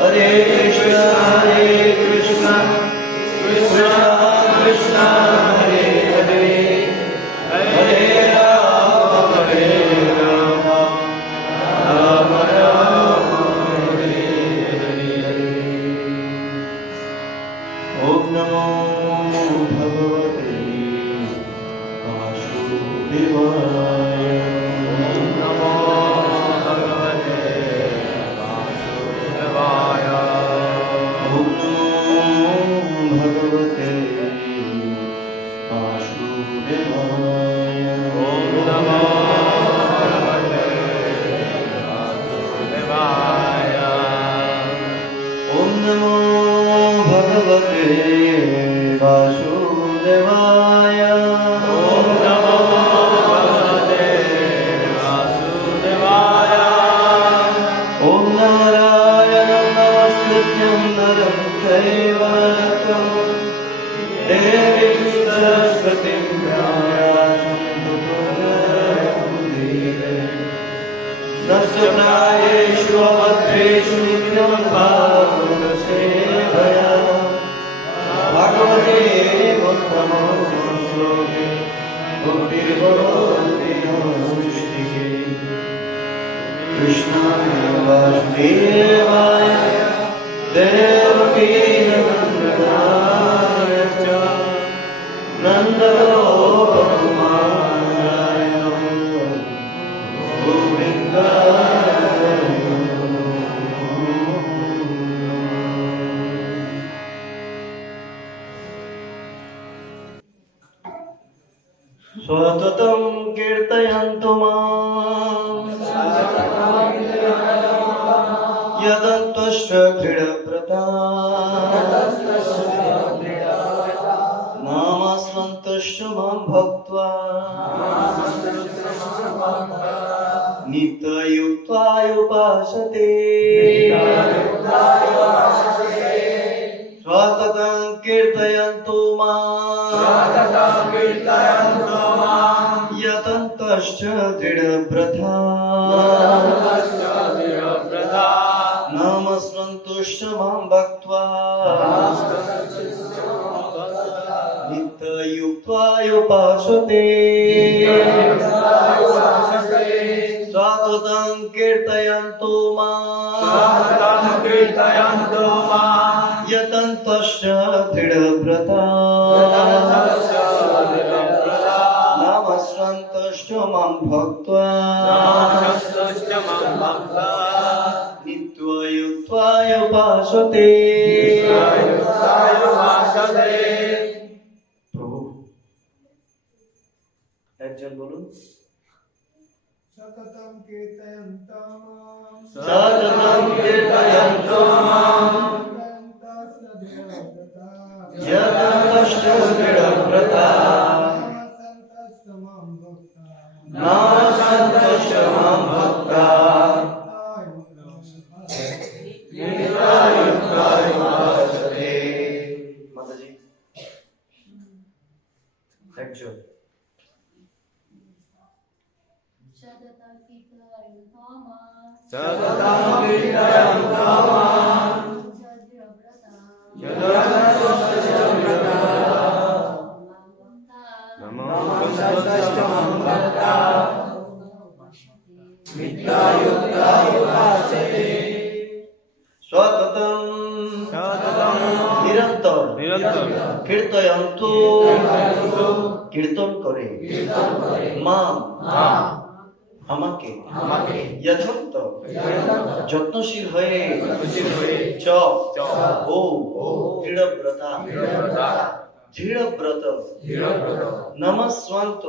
Hare Krishna भगवते वासुदेवाय। ओम नमो भगवते वासुदेवाय। ओम नारायणं नमस्कृत्यं नरं चैव नरोत्तमं देवीं सरस्वतीं व्यासं ततो जयमुदीरये। नमस्ते प्रायेषु अभद्रेषु नित्यं भागवत सेवया भगवते उत्तमो श्लोके भक्तिर्भवति नमोस्तुते। कृष्णाय वासुदेवाय देवकी नन्दनाय च नन्दगोपकुमाराय गोविन्दाय सततं कीर्तयन्तु मां यदन्त्वश्च दृढव्रता नामस्मन्तश्च मां भक्त्वा नित्ययुक्त्वा उपासते। सततं कीर्तयन्तु मां यतन्तश्च दृढव्रता नामस्मन्तुश्च मां भक्त्वा नित्ययुक्त्वा उपासते। सततं कीर्तयन्तु मां यतन्तश्च दृढव्रता नामस्मन्तश्च मां भक्त्वा नित्ययुक्त्वा उपासते। প্রভু একজন বলুন। सततं कीर्तयन्तं मां सततं कीर्तयन्तो मां यतन्तश्च दृढव्रता नामस्मन्तश्च मां भक्त्वा नित्ययुक्त्वा उपासते। माताजी একজন। सततं कीर्तयन्तं मां सततं कीर्तयन्तो मां यतन्तश्च दृढव्रता नामस्मन्तश्च मां भक्त्वा नित्ययुक्त्वा उपासते। सततं নিরন্তর কীর্তয়ন্তু কীর্তন করে মাম আমাকে যথন্ত যত্নশীল হয়ে চ ও দৃঢ়ব্রতা দৃঢ়ব্রত নমস্বন্ত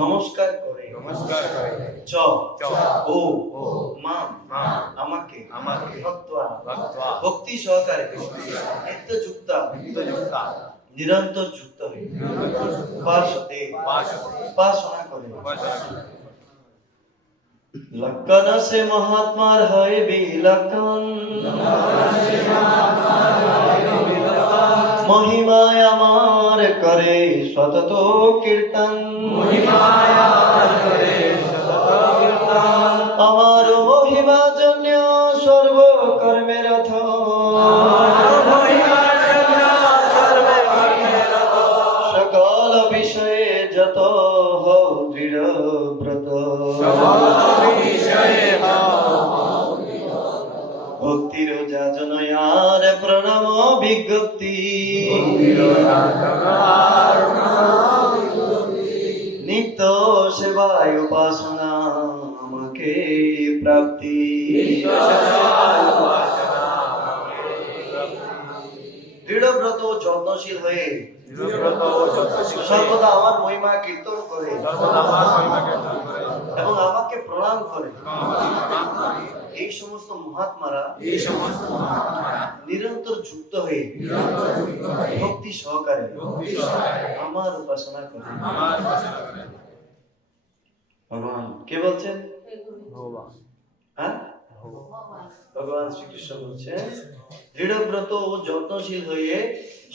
নমস্কার করে চ ও মাম আমাকে ভক্ত্বা ভক্তি সহকারে নিত্যযুক্তা নিরন্তর যুক্ত হয়ে উপাসতে উপাসনা করে। লক্ষণ সে মহাত্মার হয় বিলক্ষণ মহিমায় আমার করে সতত কীর্তন আমার মহিমা জন্য সর্বকর্মের রথ সকল বিষয়ে যত হও দৃঢ়ব্রত ভক্তির যাজনয়ার প্রণাম বিজ্ঞপ্তি নিত্য সেবায় উপাসনা আমাকে প্রাপ্তি। দৃঢ়ব্রত যত্নশীল হয়ে সর্বদা আমার মহিমা কীর্তন করে এবং আমাকে প্রণাম করে এই সমস্ত মহাত্মারা নিরন্তর যুক্ত হয়ে ভক্তি সহকারে আমার উপাসনা করে। ভগবান কে বলছেন? হ্যাঁ, ভগবান শ্রীকৃষ্ণ বলছেন, দৃঢ়ব্রত ও যত্নশীল হয়ে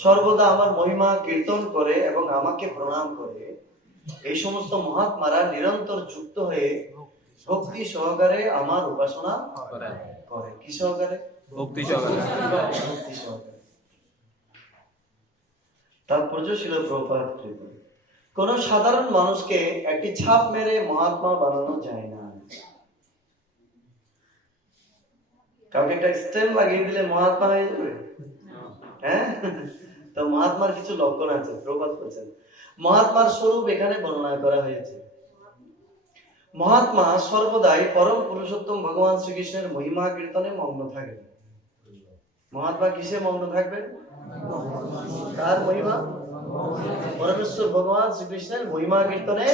সর্বদা আমার মহিমা কীর্তন করে এবং আমাকে প্রণাম করে এই সমস্ত মহাত্মারা নিরন্তর যুক্ত হয়ে ভক্তি সহকারে আমার উপাসনা করে। কি সহকারে? ভক্তি সহকারে। তাৎপর্য ছিল প্রভুপাদ কৃত। কোন সাধারণ মানুষকে একটি ছাপ মেরে মহাত্মা বানানো যায় না। কাউকে একটা স্টেম লাগিয়ে দিলে মহাত্মা হয়ে যাবে? হ্যাঁ, তো মহাত্মার কিছু লক্ষণ আছে। প্রভুপাদ বলেছেন মহাত্মার স্বরূপ এখানে বর্ণনা করা হয়েছে। মহাত্মা সর্বদাই পরম পুরুষোত্তম ভগবান শ্রীকৃষ্ণের মহিমা কীর্তনে মগ্ন থাকবে। মহাত্মা কিসে মগ্ন থাকবে? কার মহিমা? পরমেশ্বর ভগবান শ্রীকৃষ্ণের মহিমা কীর্তনে।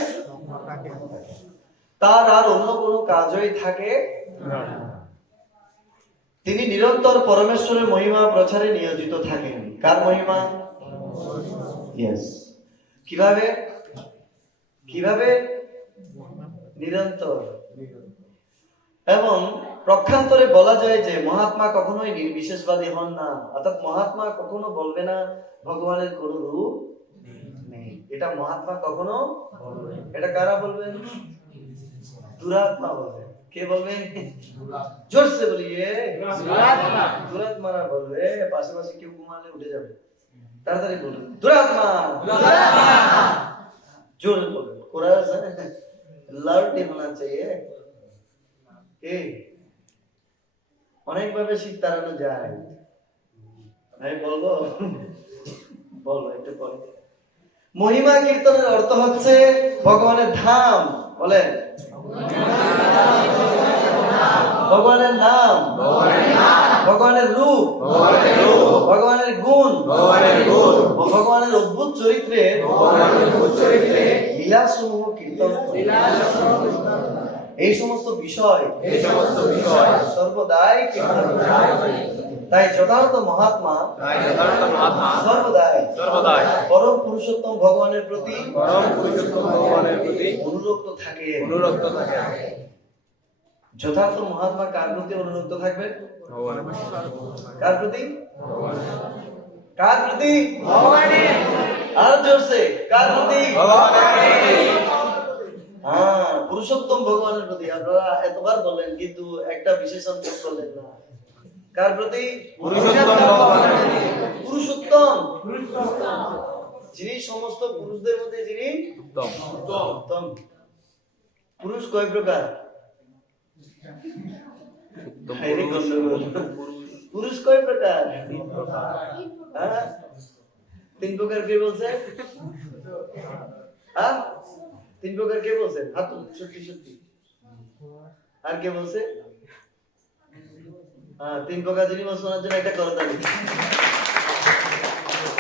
তার আর অন্য কোনো কাজই থাকে না। তিনি নিরন্তর পরমেশ্বরের মহিমা প্রচারে নিয়োজিত থাকেন। কার মহিমা? ইয়েস। কিভাবে? নিরন্তর। এবং প্রক্ষান্তরে বলা যায় যে মহাত্মা কখনোই নির্বিশেষবাদী হন না, অর্থাৎ মহাত্মা কখনো বলবে না ভগবানের কোন রূপ নেই। এটা মহাত্মা কখনো, এটা কারা বলবেন? দুরাত্মা বলবে। কে বলবে? জোরসে বলিয়ে দুরাত্মারা বলবে। পাশাপাশি কেউ ঘুমালে উঠে যাবে, তাড়াতাড়ি বলবে দুরাত্মা। জোরে বলবে, কোরআন লাউডলি होना चाहिए। অনেক ভাবে শীত তাড়ানো যায়। আমি বলবো একটু পরে। মহিমা কীর্তনের অর্থ হচ্ছে ভগবানের ধাম। বলেন ভগবানের নাম, ভগবানের রূপ, ভগবানের গুণ, ভগবানের অদ্ভুত চরিত্রের লীলাসমূহ কীর্তন। এই সমস্ত বিষয় সর্বদাই কীর্তন। তাই যথার্থ মহাত্মা সর্বদাই পরম পুরুষোত্তম ভগবানের প্রতি অনুরক্ত থাকে। যথার্থ মহাত্মা কার প্রতি অনুরক্ত থাকবে? কার প্রতি? আর জোরসে কার প্রতি? হ্যাঁ, পুরুষোত্তম ভগবানের প্রতি। আপনারা এতবার বললেন কিন্তু একটা বিশেষণ যোগ করলেন না। কার প্রতি? পুরুষোত্তম, যিনি সমস্ত পুরুষদের মধ্যে যিনি উত্তম। পুরুষ কয় প্রকার? পুরুষ কয় প্রকার? হ্যাঁ, 3 প্রকার। কে বলছে? হ্যাঁ, 3 প্রকার কে বলছেন? হাত সত্যি। আর কে বলছে? হ্যাঁ, 3 প্রকার যিনি শোনার জন্য একটা করতালি।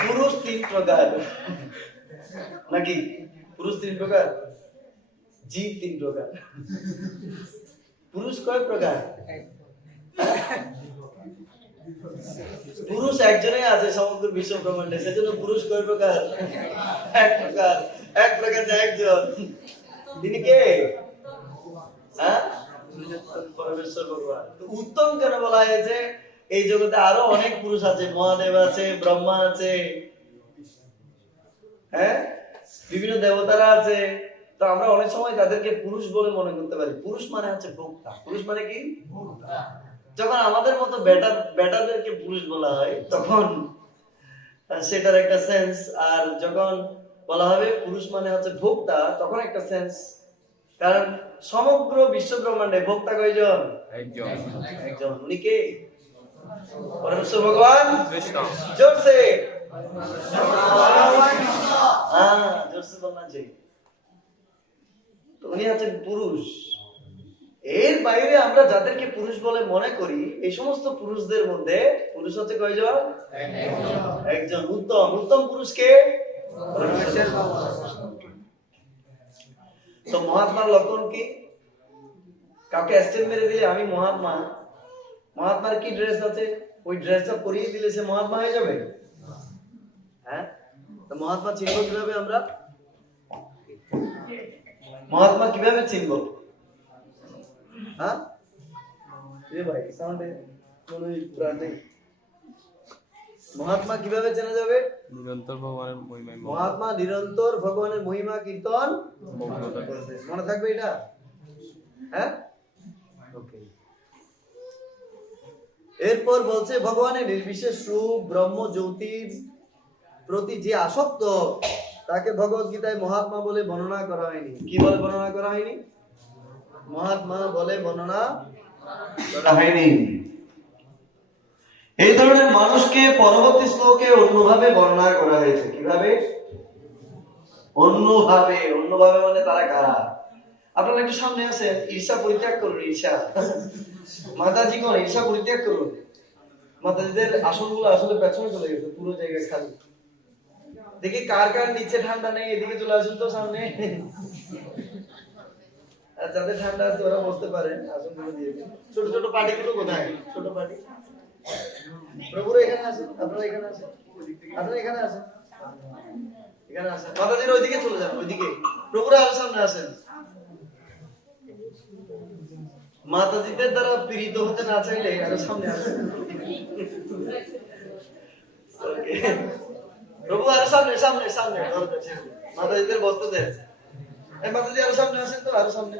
পুরুষ 3 প্রকার নাকি? পুরুষ 3 প্রকার, জীব 3 প্রকার। পুরুষ কয় প্রকার? পুরুষ একজনই আছে সমগ্র বিশ্ব ব্রহ্মাণ্ডে, সেজন্য পুরুষ কয় প্রকার? এক প্রকার একজন। তিনি কে? হ্যাঁ, পরমেশ্বর ভগবান। উত্তম কেন বলা হয়েছে? এই জগতে আরো অনেক পুরুষ আছে, মহাদেব আছে, ব্রহ্মা আছে, হ্যাঁ, বিভিন্ন দেবতারা আছে। তো আমরা অনেক সময় তাদেরকে পুরুষ বলে মনে করতে পারি। পুরুষ মানে হচ্ছে ভোক্তা। পুরুষ মানে কি? যখন আমাদের মতো বেটাদেরকে পুরুষ বলা হয় তখন সেটার একটা সেন্স, আর যখন বলা হবে পুরুষ মানে হচ্ছে ভোক্তা তখন একটা সেন্স। কারণ সমগ্র বিশ্ব ব্রহ্মাণ্ডে ভোক্তা কয়জন? একজন। উনি কে? পরমেশ্বর ভগবান। জোরসে জোরসে বলনা চাই। উনি হচ্ছেন পুরুষ। এর বাইরে আমরা যাদেরকে পুরুষ বলে মনে করি, এই সমস্ত পুরুষদের মধ্যে পুরুষ হচ্ছে কয়জন? একজন। উত্তম পুরুষকে তো মহাত্মার লক্ষণ কি? কাউকে স্টেপ মেরে দিলে আমি মহাত্মা মহাত্মার কি ড্রেস আছে, ওই ড্রেসটা পরিয়ে দিলে সে মহাত্মা হয়ে যাবে? হ্যাঁ, তো মহাত্মা চিনব কিভাবে আমরা? মহাত্মা কিভাবে চিনব? হ্যাঁ রে ভাই, সাউন্ডে কোনো প্রাণ নেই। মহাত্মা কিভাবে চেনা যাবে? নিরন্তর ভগবানের মহিমা মহাত্মা নিরন্তর ভগবানের মহিমা কীর্তন করবে। মনে থাকবে এটা? হ্যাঁ, ওকে। এরপর বলছে ভগবানের নির্বিশেষ রূপ ব্রহ্ম জ্যোতির প্রতি যে আসক্ত তাকে ভগবত গীতায় মহাত্মা বলে বর্ণনা করা হয়নি। কি বলে বর্ণনা করা হয়নি? মহাত্মা বলে বর্ণনা করা হয়নি। এই ধরনের মানুষকে পরবর্তী শ্লোকে অন্যভাবে বর্ণনা করা হয়েছে। কিভাবে? অন্যভাবে। অন্যভাবে মানে তারা কারা? আপনারা একটু সামনে আসেন, ঈর্ষা পরিত্যাগ করুন। ঈর্ষা, মাতাজি কোন? ঈর্ষা পরিত্যাগ করুন। মাতাজিদের আসনগুলো আসলে পেছনে চলে গেছে, পুরো জায়গা খালি। দেখি কার কার নিচে ঠান্ডা নেই, এদিকে চলে আসুন তো সামনে। আর যাদের ঠান্ডা আছে ওরা বসতে পারেন, আসনগুলো দিয়ে দিন। ছোট ছোট পার্টিগুলো কোথায়? ছোট পার্টি প্রভুরা এখানে আসেন, আপনারা এখানে আসেন, আপনারা এখানে আসেন, এখানে আসেন। মাতাজির ওইদিকে চলে যান, ওইদিকে। প্রভুরা আরো সামনে আসেন। মাতাজিদের দ্বারা পীড়িত হতে না চাইলে আরো সামনে আসেন। প্রভু আরো সামনে, সামনে, সামনে। মাতাজিদের বসতে দেন। মাতাজি আরো সামনে আসেন তো, আরো সামনে।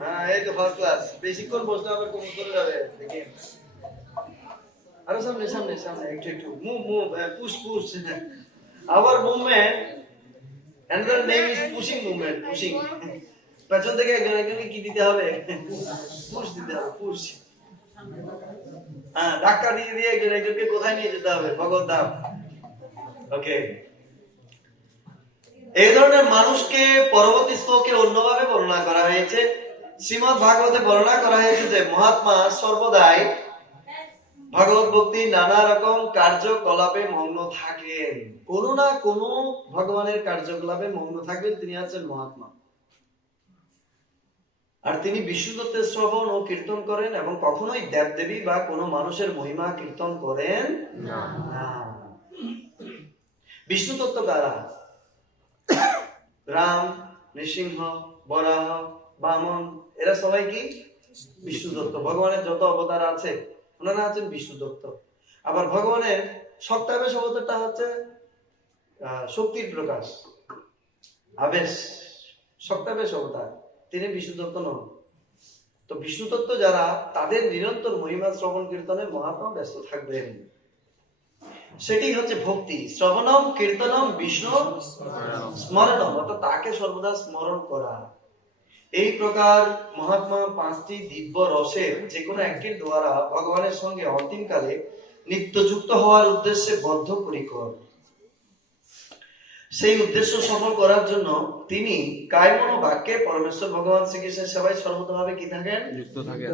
হ্যাঁ, এই তো ফার্স্ট ক্লাস। বেশিক্ষণ বসলে আবার কম করে যাবে। দেখি আরো সামনে, সামনে, সামনে। একটু একটু move, move, push, push. Our movement, another name is pushing movement, pushing. পেছন থেকে একজন একজনকে কি দিতে হবে? পুশ দিতে হবে, পুশ। হ্যাঁ, ধাক্কা দিয়ে দিয়ে একজন একজনকে কোথায় নিয়ে যেতে হবে? ভগবত ধাম। ওকে। এই ধরনের মানুষকে পরবর্তী শ্লোকে অন্যভাবে বর্ণনা করা হয়েছে। শ্রীমদ্ ভাগবতে বর্ণনা করা হয়েছে যে মহাত্মা সর্বদাই ভাগবত ভক্তি নানা রকম কার্যকলাপে মগ্ন থাকেন। কোনো না কোনো ভগবানের কার্যকলাপে মগ্ন থাকবেন, তিনি হচ্ছেন মহাত্মা। আর তিনি বিষ্ণুদত্তের শ্রবণ ও কীর্তন করেন এবং কখনোই দেবদেবী বা কোনো মানুষের মহিমা কীর্তন করেন না। বিষ্ণুদত্ত কারা? রাম, নৃসিংহ, বরাহ, বামন, এরা সবাই কি বিষ্ণুদত্ত। ভগবানের যত অবতার আছে ওনারা আছেন বিষ্ণুদত্ত। আবার ভগবানের সত্যাবেশ অবতারটা হচ্ছে শক্তির প্রকাশ, আবেশ, সত্যাবেশ অবতার, তিনি বিষ্ণুদত্ত নন। তো বিষ্ণুদত্ত যারা, তাদের নিরন্তর মহিমা শ্রবণ কীর্তনে মহাত্মা ব্যস্ত থাকবেন। সেটি হচ্ছে ভক্তি। শ্রবণম কীর্তনম বিষ্ণু স্মরণম, অর্থাৎ তাকে সর্বদা স্মরণ করা। এই প্রকার মহাত্মা পাঁচটি দিব্য রসের যে কোনো একটির দ্বারা ভগবানের সঙ্গে অন্তিমকালে নিত্যযুক্ত হওয়ার উদ্দেশ্যে বদ্ধপরিকর। সেই উদ্দেশ্য সফল করার জন্য তিনি কায় মনো বাক্যে পরমেশ্বর ভগবান শ্রীকৃষ্ণের সেবায় সর্বতভাবে কি থাকেন? যুক্ত থাকেন।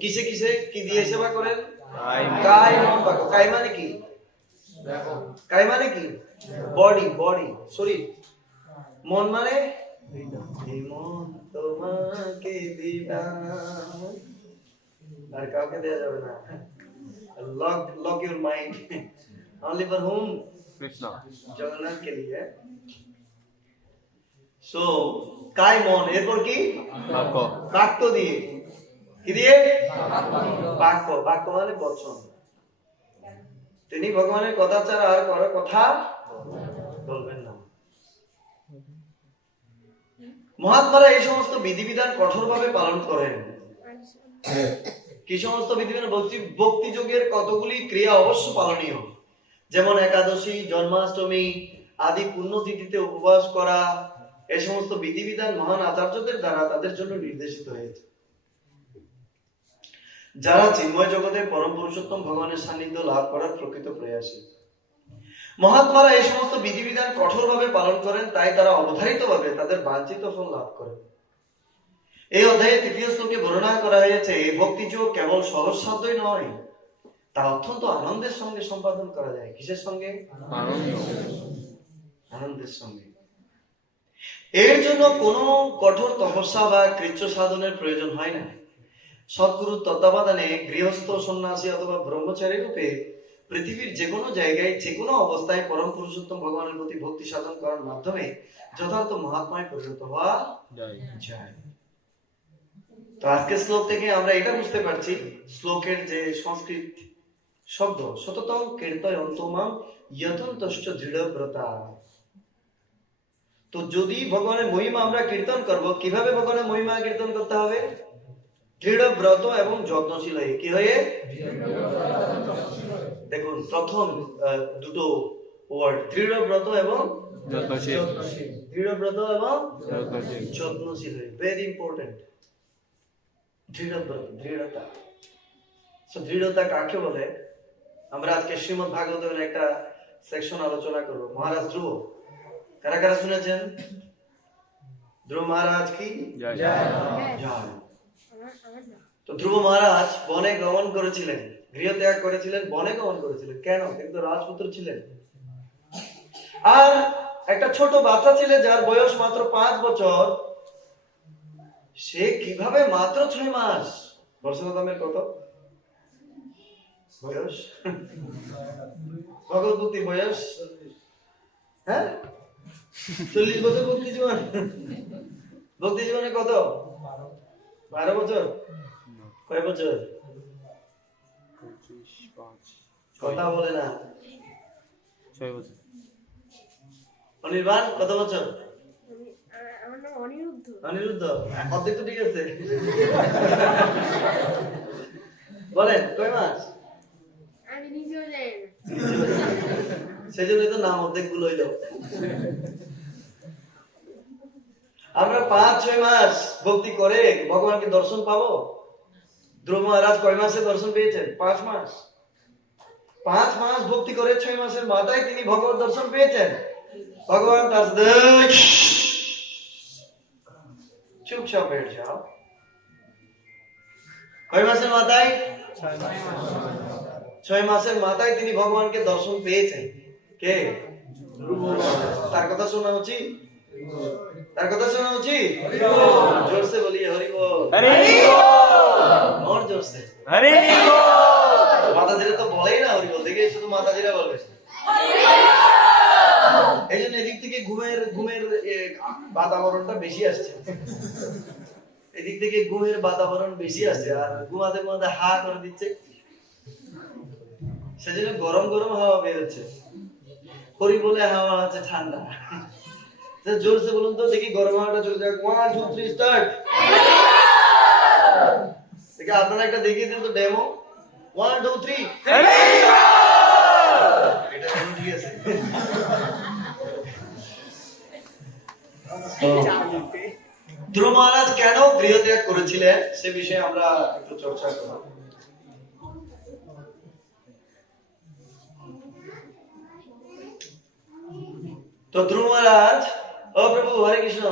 কিসে কিসে কি দিয়ে সেবা করেন? কায় মনো বাক্য। কায় মানে কি? কায় মানে কি? বডি, বডি, শরীর। মন মানে এই মন তোমাকে দিলাম, আর কাউকে দেয়া যাবে না। Lock your mind only for whom? Krishna, Jagannath কে লিয়ে। সো কায় মন, এরপর কি? বাক্য। বাক্য দিয়ে। কি দিয়ে? বাক্য। বাক্য মানে বচন। তিনি ভগবানের কথা ছাড়া আর কারো কথা বলবেন না। মহাত্মারা এই সমস্ত বিধিবিধান কঠোরভাবে পালন করেন। কি সমস্ত বিধিবিধান? ভক্তি যোগের কতগুলি ক্রিয়া অবশ্য পালনীয়, যেমন একাদশী, জন্মাষ্টমী আদি পুণ্যতিথিতে উপবাস করা। এই সমস্ত বিধিবিধান মহান আচার্যদের দ্বারা তাদের জন্য নির্দেশিত হয়েছে, যারা চিন্ময় জগতের পরম পুরুষোত্তম ভগবানের সান্নিধ্য লাভ করার প্রকৃত প্রয়াসী। মহাত্মারা এই সমস্ত বিধিবিধান কঠোরভাবে পালন করেন, তাই তারা অবধারিতভাবে তাদের বাঞ্ছিত ফল লাভ করেন। এই অধ্যায়ে তৃতীয় শ্লোকে বর্ণনা করা হয়েছে এই ভক্তিযোগ কেবল সহজসাধ্যই নয়, তা অত্যন্ত আনন্দের সঙ্গে সম্পাদন করা যায়। কিসের সঙ্গে? আনন্দের সঙ্গে। এর জন্য কোনো কঠোর তপস্যা বা কৃচ্ছ সাধনের প্রয়োজন হয় না। সদ্গুরুর তত্ত্বাবধানে গৃহস্থ, সন্ন্যাসী অথবা ব্রহ্মচারী রূপে পৃথিবীর যে কোনো জায়গায় যে কোনো অবস্থায় পরম পুরুষোত্তম ভগবানের প্রতি ভক্তি সাধন করার মাধ্যমে যথার্থ মহাত্মায় পরিণত হওয়া জয় যায়। তো আজকের শ্লোক থেকে আমরা এটা বুঝতে পারছি, শ্লোকের যে সংস্কৃত শব্দ সততম কীর্তয়ন্তমাম যথন্তশ্চ দৃঢ়ব্রতা। তো যদি ভগবানের মহিমা আমরা কীর্তন করব, কিভাবে ভগবানের মহিমা কীর্তন করতে হবে? দৃঢ়ব্রত এবং যত্নশীল হয়ে। কি হয়ে? দেখুন প্রথম দুটো ওয়ার্ড, দৃঢ়ব্রত এবং যত্নশীল দৃঢ়ব্রত এবং যত্নশীল যত্নশীল হয়ে, ভেরি ইম্পর্টেন্ট। দৃঢ়ব্রত, দৃঢ়তা। So, দৃঢ়তা কাকে বলে? আমরা আজকে শ্রীমদ্ ভাগবতের একটা সেকশন আলোচনা করব। মহারাজ ধ্রুব, কারা কারা শুনেছেন? ধ্রুব মহারাজ কি জয় জয়। তো ধ্রুব মহারাজ বনে গমন করেছিলেন, গৃহ ত্যাগ করেছিলেন, বনে গমন করেছিলেন। কেন? কিন্তু রাজপুত্র ছিলেন। আর একটা ছোট বাচ্চা ছিল যার বয়স মাত্র 5 বছর। সে কিভাবে মাত্র 6 মাস, বর্ষাদামের কত বয়স? ভগবত ভক্তির বয়স, হ্যাঁ 40 বছর ভক্তি জীবন। ভক্তি জীবনে কত? 12 বছর। কয় বছর? কথা বলে না। 6 বছর। অনির্বাণ কত বছর? আমার নাম অনিরুদ্ধ। অনিরুদ্ধ, অর্ধেক তো ঠিক আছে। বলেন কয় মাস? আমি নিজেও জানি না। সেই জন্যই তো নাম অর্ধেক গুলো হইল। আমরা 5-6 মাস ভক্তি করে ভগবানকে দর্শন পাবো। ধ্রুব মহারাজ কয় মাসে দর্শন পেয়েছেন? 5 মাস। 5 মাস ভক্তি করে 6 মাসের মাথায় তিনি ভগবত দর্শন পেয়েছেন। ভগবান তার সাথে চুপচাপ বেঠ যাও। কয় মাসের মাথায়? 6 মাসের মাথায় তিনি ভগবানকে দর্শন পেয়েছেন। কে? তার কথা শোনা উচিত, তার কথা শোনা উচিত। জোরসে বলিए হরি বল, হরি বল, और जोर से হরি বল। মাতাজিরা তো বলেই না হরি বল, দেখে শুধু মাতাজিরা বলবে। এই জন্য এদিক থেকে ঘুমের বাতাবরণটা বেশি আসছে। এদিক থেকে ঘুমের বাতাবরণ বেশি আসছে, আর ঘুমাতে ঘুমাতে হা করে দিচ্ছে। সেজন্য গরম গরম হাওয়া বের হচ্ছে। হরি বলে হাওয়া আছে ঠান্ডা। জোরসে বলুন তো দেখি, গরম হাওয়াটা চলে যাক। 1 2 3 স্টার্ট। দেখে আপনারা একটা দেখিয়ে দিন তো ডেমো। 1 2 3। এটা ঠিক আছে। ধ্রুব মহারাজ কেন গৃহ ত্যাগ করেছিলেন সে বিষয়ে আমরা একটু চর্চা করব। তো ধ্রুব মহারাজ, ও প্রভু হরে কৃষ্ণ,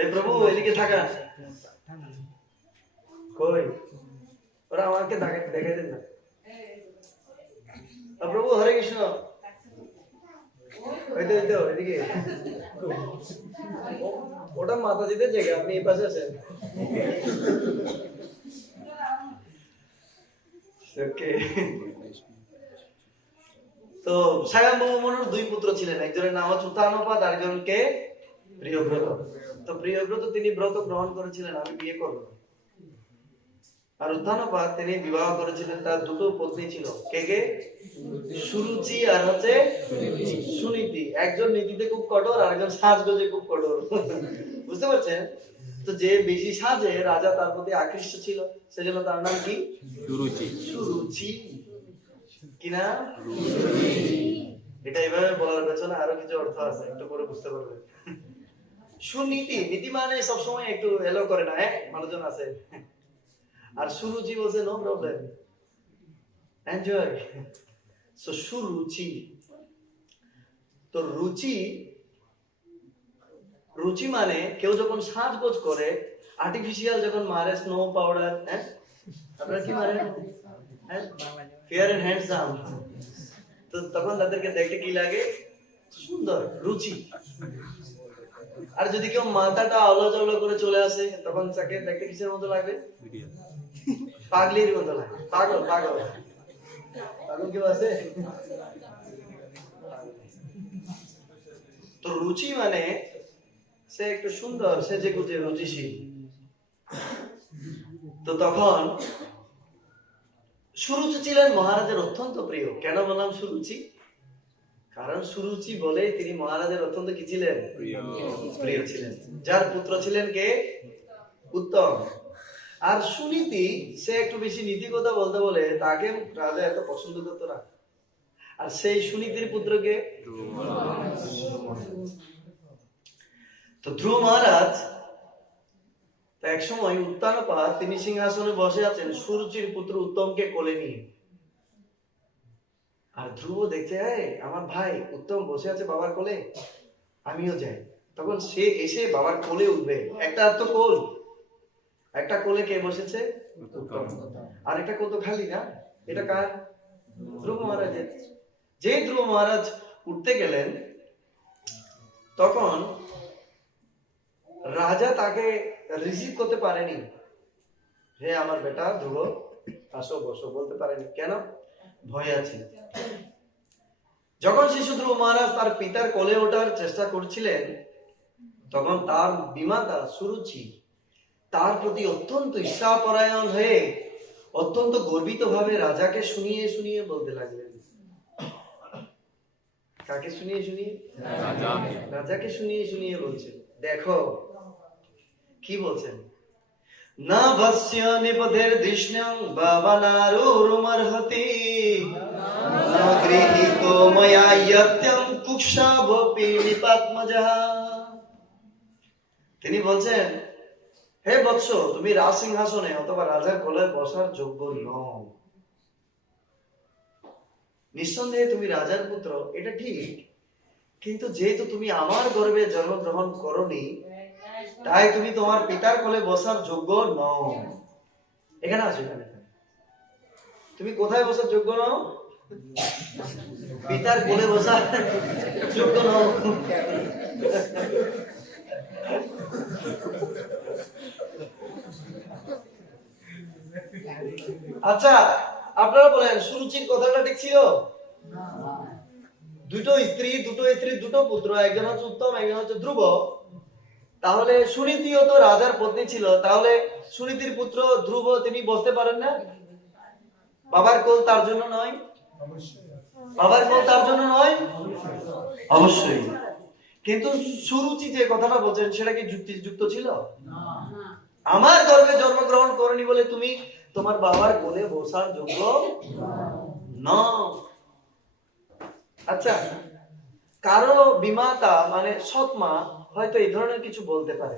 এই প্রভু এদিকে থাকা কই, ওরা আমাকে দেখাই দেন না। প্রভু হরে কৃষ্ণ, এদিকে। ওটা মাতাজিদের জায়গা, আপনি এই পাশে আছেন। তো স্বয়ম্ভু মনুর 2 পুত্র ছিলেন, একজনের নাম হচ্ছে উত্তানপাদ, আরেকজনকে প্রিয়ব্রত। তো প্রিয়ব্রত তিনি ব্রত গ্রহণ করেছিলেন আমি বিয়ে করব। আর উত্তানপাদ তিনি বিবাহ করেছিলেন, তার 2 পত্নী ছিল। কে কে? সুরুচি আর হচ্ছে সুনীতি। একজন নীতিতে খুব কঠোর, আরেকজন সাজগোজে খুব কঠোর। বুঝতে পারছেন? তো যে বেশি সাজে রাজা তার প্রতি আকৃষ্ট ছিল, সেজন্য তার নাম কি? সুরুচি। সুরুচি। কি না? এটা এভাবে বলার পেছনে আরো কিছু অর্থ আছে, একটু পরে বুঝতে পারবেন। সুনীতি, নীতি মানে সবসময় একটু এলো করে না, হ্যাঁ মানুষজন আছে। আর সুরুচি বলছে নো প্রবলেম, এনজয়। সো সুরুচি। তো রুচি, রুচি মানে কেউ যখন সাজগোজ করে, আর্টিফিশিয়াল যখন মারে, স্নো পাউডার, হ্যাঁ আপনারা কি মারেন? হ্যাঁ ফেয়ার এন্ড হ্যান্ডসাম। তো তখন তাদেরকে দেখতে কি লাগে? সুন্দর রুচি। আর যদি কেউ মাথাটা আওলা চাওলা করে চলে আসে তখন তাকে দেখতে কিসের মতো লাগবে? ভিডিও পাগলির মতো লাগে। পাগল পাগল পাগল কেউ আছে? তো রুচি মানে সে একটু সুন্দর, সে যে গুজে রুচিশীল। তো তখন সুরুচি ছিলেন মহারাজের অত্যন্ত প্রিয়। কেন বললাম সুরুচি? কারণ সুরুচি বলে তিনি মহারাজের অত্যন্ত কি ছিলেন? প্রিয় ছিলেন। যার পুত্র ছিলেন কে? উত্তম। আর সুনীতি, সে একটু বেশি নীতি কথা বলতে বলে তাকে রাজা এত পছন্দ করতো না। আর সেই সুনীতির পুত্রকে তো ধ্রুব মহারাজ এক সময় উত্তানপাত তিনি সিংহাসনে বসে আছেন সুরুচির পুত্র উত্তমকে কোলে নিয়ে। আর ধ্রুব দেখছে আমার ভাই উত্তম বসে আছে বাবার কোলে, আমিও যাই। তখন সে এসে বাবার কোলে উঠবে। একটা তো কোল, একটা কোলে কে বসেছে? উত্তম। আর একটা কোল তো খালি না, এটা কার? ধ্রুব মহারাজের। যে ধ্রুব মহারাজ উঠতে গেলেন তখন রাজা তাকে রিসিভ করতে পারেনি। হে আমার বেটা ধ্রুব, আসো বসো বলতে পারেনি। কেন? ভয় আছে। যখন শিশু ধ্রুব মহারাজ তার পিতার কোলে ওঠার চেষ্টা করছিলেন তখন তার বিমাতা সুরুচি তার প্রতি অত্যন্ত ঈর্ষাপরায়ণ হয়ে অত্যন্ত গর্বিত ভাবে রাজাকে শুনিয়ে শুনিয়ে বলতে লাগলেন। কাকে শুনিয়ে শুনিয়ে? রাজাকে শুনিয়ে শুনিয়ে বলছেন। দেখো কি বলছেন? না ভস্য নিপদের দৃষ্ণং বাবানারুরুমর্হতি না গৃহীত ময়া ইয়ত্যং কুক্ষাবপি নিপাত্মজা। তিনি বলছেন, হে বৎস, তুমি রাজ সিংহাসনে অথবা রাজার কোলে বসার যোগ্য নও। নিঃসন্দেহে তুমি রাজার পুত্র, এটা ঠিক, কিন্তু যেহেতু তুমি আমার গর্ভে জন্মগ্রহণ করনি তাই তুমি তোমার পিতার কোলে বসার যোগ্য নও। এখানে আসো, এখানে। তুমি কোথায় বসার যোগ্য নও? পিতার কোলে বসার যোগ্য নও। আচ্ছা, আপনারা বলেন সুরুচির কথাটা ঠিক ছিল? দুটো স্ত্রী দুটো পুত্র, একজন হচ্ছে উত্তম, একজন হচ্ছে ধ্রুব। তাহলে সুনীতিও তো রাজার পত্নী ছিল, তাহলে সুনীতির পুত্র ধ্রুব তিনি বসতে পারেন না? বাবার কোল তার জন্য নয়? বাবার কোল তার জন্য নয়? অবশ্যই। কিন্তু সুরুচি যে কথাটা বলছেন সেটা কি যুক্তিযুক্ত ছিল? আমার গর্ভে জন্মগ্রহণ করেনি বলে তুমি তোমার বাবার কোলে বসার যোগ্য নও। আচ্ছা, কারো বিমাতা মানে সৎমা হয়তো এই ধরনের কিছু বলতে পারে,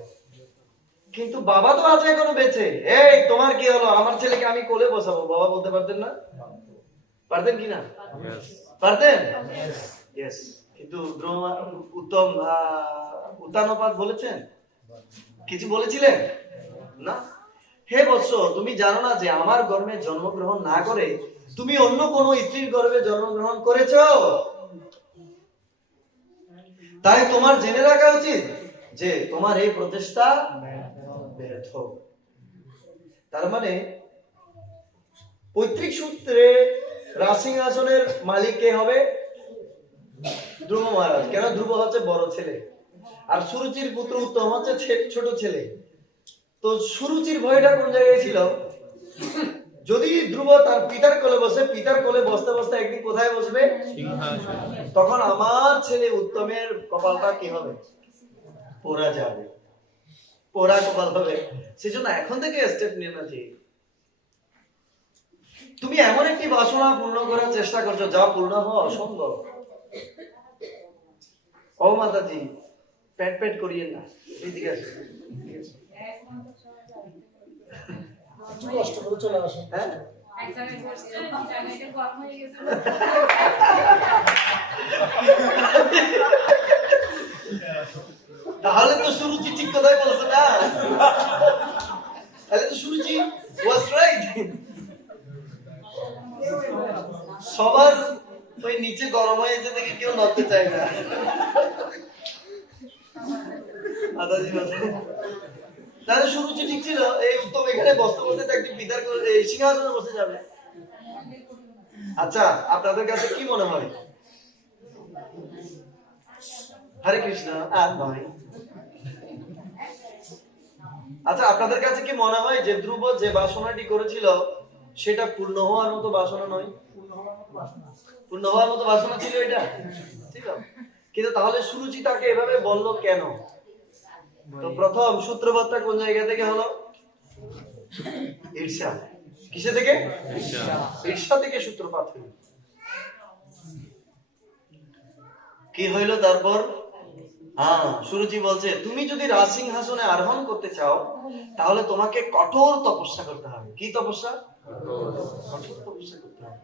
কিন্তু বাবা তো আছে এখনো বেঁচে। এই তোমার কি হলো, আমার ছেলেকে আমি কোলে বসাবো, বাবা বলতে পারতেন না? পারতেন কি না? পারতেন। ইয়েস। কিন্তু উত্তম উত্তানপাত বলেছেন? কিছু বলেছিলেন না? হে বৎস, তুমি জানো না যে আমার গর্ভে জন্মগ্রহণ না করে তুমি অন্য কোন স্ত্রীর গর্ভে জন্মগ্রহণ করেছো? তাই তোমার জেনে রাখা উচিত যে তোমার এই প্রচেষ্টা ব্যর্থ। তার মানে পৈতৃক সূত্রে রাজসিংহাসনের মালিক কে হবে? ধ্রুব মহারাজ। কেন? ধ্রুব হচ্ছে বড় ছেলে আর সুরুচির পুত্র উত্তম হচ্ছে ছোট ছেলে। তো সুরুচির ভয়টা কোন জায়গায় ছিল? যদি ধ্রুব তার পিতার কোলে বসে, পিতার কোলে বসতে বসতে একদিন কোথায় বসবে? তখন আমার ছেলে উত্তমের কপালটা কি হবে? পোড়া যাবে, পোড়া কপাল হবে। সেজন্য এখন থেকে স্টেপ নিয়ে না যে তুমি এমন একটি বাসনা পূর্ণ করার চেষ্টা করছো যা পূর্ণ হওয়া অসম্ভব। ও মাতাজি, পেট পেট করিয়েন না, এইদিকে আসুন। কষ্ট করে চলে আসেন। হ্যাঁ, তাহলে তো সুরুচি ঠিক কথাই বলছে না? তাহলে তো সুরুচি was right। সবার ওই নিচে গরম হয়েছে দেখে কেউ নড়তে চায় না। আদাজি বলছে, তাহলে সুরুচি ঠিক ছিল, এই উত্তম এখানে বসতে বসতে তো একটি বিদার করে এই সিংহাসনে বসে যাবে। আচ্ছা, আপনাদের কাছে কি মনে হয়? হরে কৃষ্ণ। আর নয়। আচ্ছা, আপনাদের কাছে কি মনে হয় যে ধ্রুব যে বাসনাটি করেছিল সেটা পূর্ণ হওয়ার মতো বাসনা নয়? পূর্ণ হওয়ার মতো বাসনা ছিল এটা, ঠিক আছে? কিন্তু তাহলে সুরুচি তাকে এভাবে বললো কেন? তো প্রথম সূত্রপাতটা কোন জায়গা থেকে হলো? ঈর্ষা। কিসে থেকে? ঈর্ষা থেকে সূত্রপাত হইল। কি হইল তারপর? সুরুচি বলছে, তুমি যদি রাজসিংহাসনে আরোহণ করতে চাও তাহলে তোমাকে কঠোর তপস্যা করতে হবে। কি তপস্যা? কঠোর তপস্যা করতে হবে।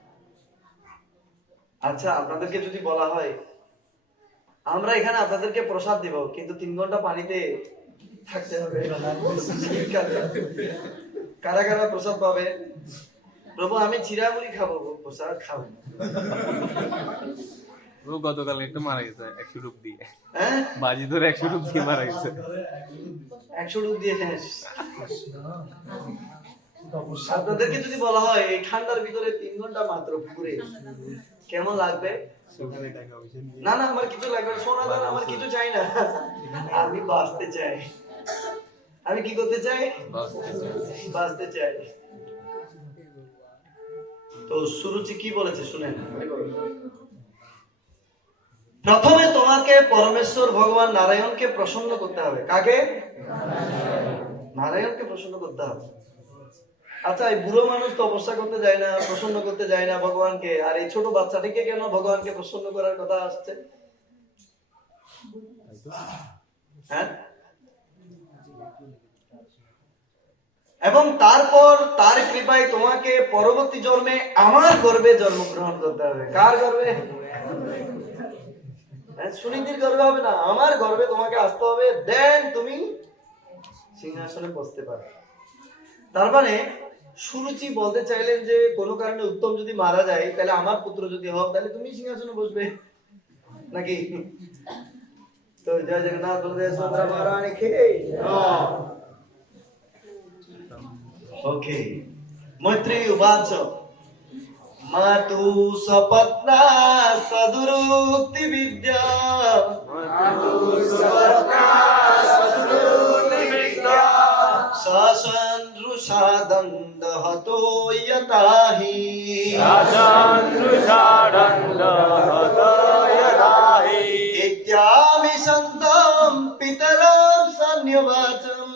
আচ্ছা, আপনাদেরকে যদি বলা হয় আমরা এখানে আপনাদেরকে প্রসাদ দিব, কিন্তু 3 ঘন্টা পানিতে থাকতে হবে, কারা কারা প্রসাদ পাবে? প্রভু আমি চিরামুড়ি খাবো, প্রসাদ খাবো। ও গতকাল একটু মারা গেছে 100 রূপ দিয়ে। হ্যাঁ, বাজি ধরে 100 রূপ দিয়ে মারা গেছে। 100 ডুব দিয়ে শেষ। আপনাদেরকে যদি বলা হয় এই ঠান্ডার ভিতরে 3 ঘন্টা মাত্র পুকুরে, কেমন লাগবে? না না, আমার কিছু লাগবে না, সোনা দানা আমার কিছু চাই না, আমি বাঁচতে চাই। আমি কি করতে চাই? বাঁচতে চাই। তো সুরুচি কি বলেছে শুনেন। প্রথমে তোমাকে পরমেশ্বর ভগবান নারায়ণকে প্রসন্ন করতে হবে। কাকে? নারায়ণকে প্রসন্ন করতে হবে। আচ্ছা, এই বুড়ো মানুষ তো অবস্থা করতে যায় না, প্রসন্ন করতে যায় না ভগবানকে, আর এই ছোট বাচ্চাটিকে কেন ভগবানকে প্রসন্ন করার কথা আসছে? হ্যাঁ, এবং তারপর তার কৃপায় তোমাকে পরবর্তী জন্মে আমার গর্ভে জন্মগ্রহণ করতে হবে। কার গর্ভে? সুনীতির গর্ভে হবে না, আমার গর্ভে তোমাকে আসতে হবে, দেন তুমি সিংহাসনে বসতে পারবে। তার মানে সুরুচি বলতে চাইলেন যে কোনো কারণে উত্তম যদি মারা যায়, তাহলে আমার পুত্র যদি হোক, তাহলে তুমি সিংহাসনে বসবে নাকি? তো জয় জগন্নাথ বলদেব সুভদ্রা মহারানী কে। ওকে, মৈত্রী উবাচ মাতু সপত্না সদুরুক্তি বিদ্যা শাসন রুষাদণ্ড হতো যতাহি ইত্যামি সন্তম পিতরম সন্ন্যবাচম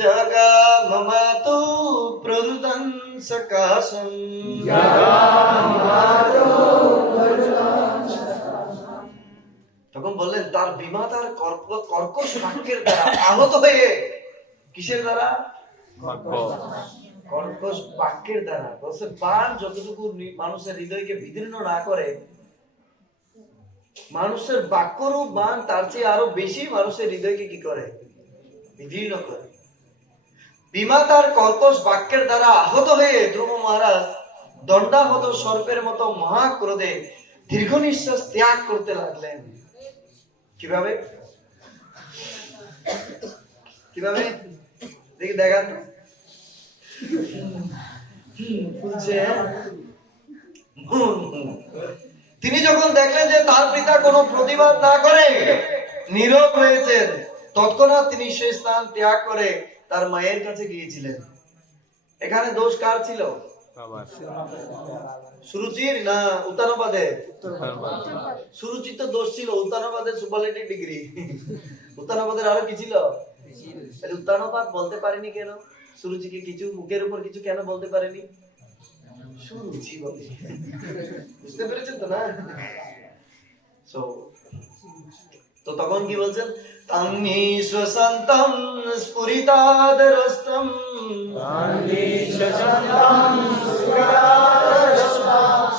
জগা মমাতু প্রদুতং সকাশম। তখন বললেন তার বিমাতার কর্কশ বাক্যের দ্বারা আহত হয়ে, কিসের দ্বারা? কর্কশ বাক্যের দ্বারা। বলছে বাণ যতটুকু মানুষের হৃদয়কে বিদীর্ণ না করে, মানুষের বাক্যরূপ বাণ তার চেয়ে আরো বেশি মানুষের হৃদয়কে কি করে? বিদীর্ণ করে। বিমাতার কর্কশ বাক্যের দ্বারা আহত হয়ে ধ্রুব মহারাজ দণ্ডাহত সর্পের মতো মহাক্রোধে দীর্ঘ নিঃশ্বাস ত্যাগ করতে লাগলেন। কিভাবে? কিভাবে দেখি দেখান। তিনি যখন দেখলেন যে তার পিতা কোনো প্রতিবাদ না করে নীরব রয়েছেন, তৎক্ষণাৎ তিনি সেই স্থান ত্যাগ করে তার মায়ের কাছে গিয়েছিলেন। এখানে দোষ কার ছিল? সুরুচির না উত্তানপাদের? সুরুচির তো দোষ ছিল, উত্তানপাদের সুপারলেটিভ ডিগ্রি। উত্তানপাদের আরো কি ছিল? উত্তানপাদ বলতে পারেনি কেন? সুরুচিকে কিছু মুখের উপর কিছু কেন বলতে পারেনি? সুরুচি বলে। বুঝতে পেরেছেন তো না? তো তখন কি বলছেন? তান্নি স্বসন্তম স্ফুরিতাদরস্তম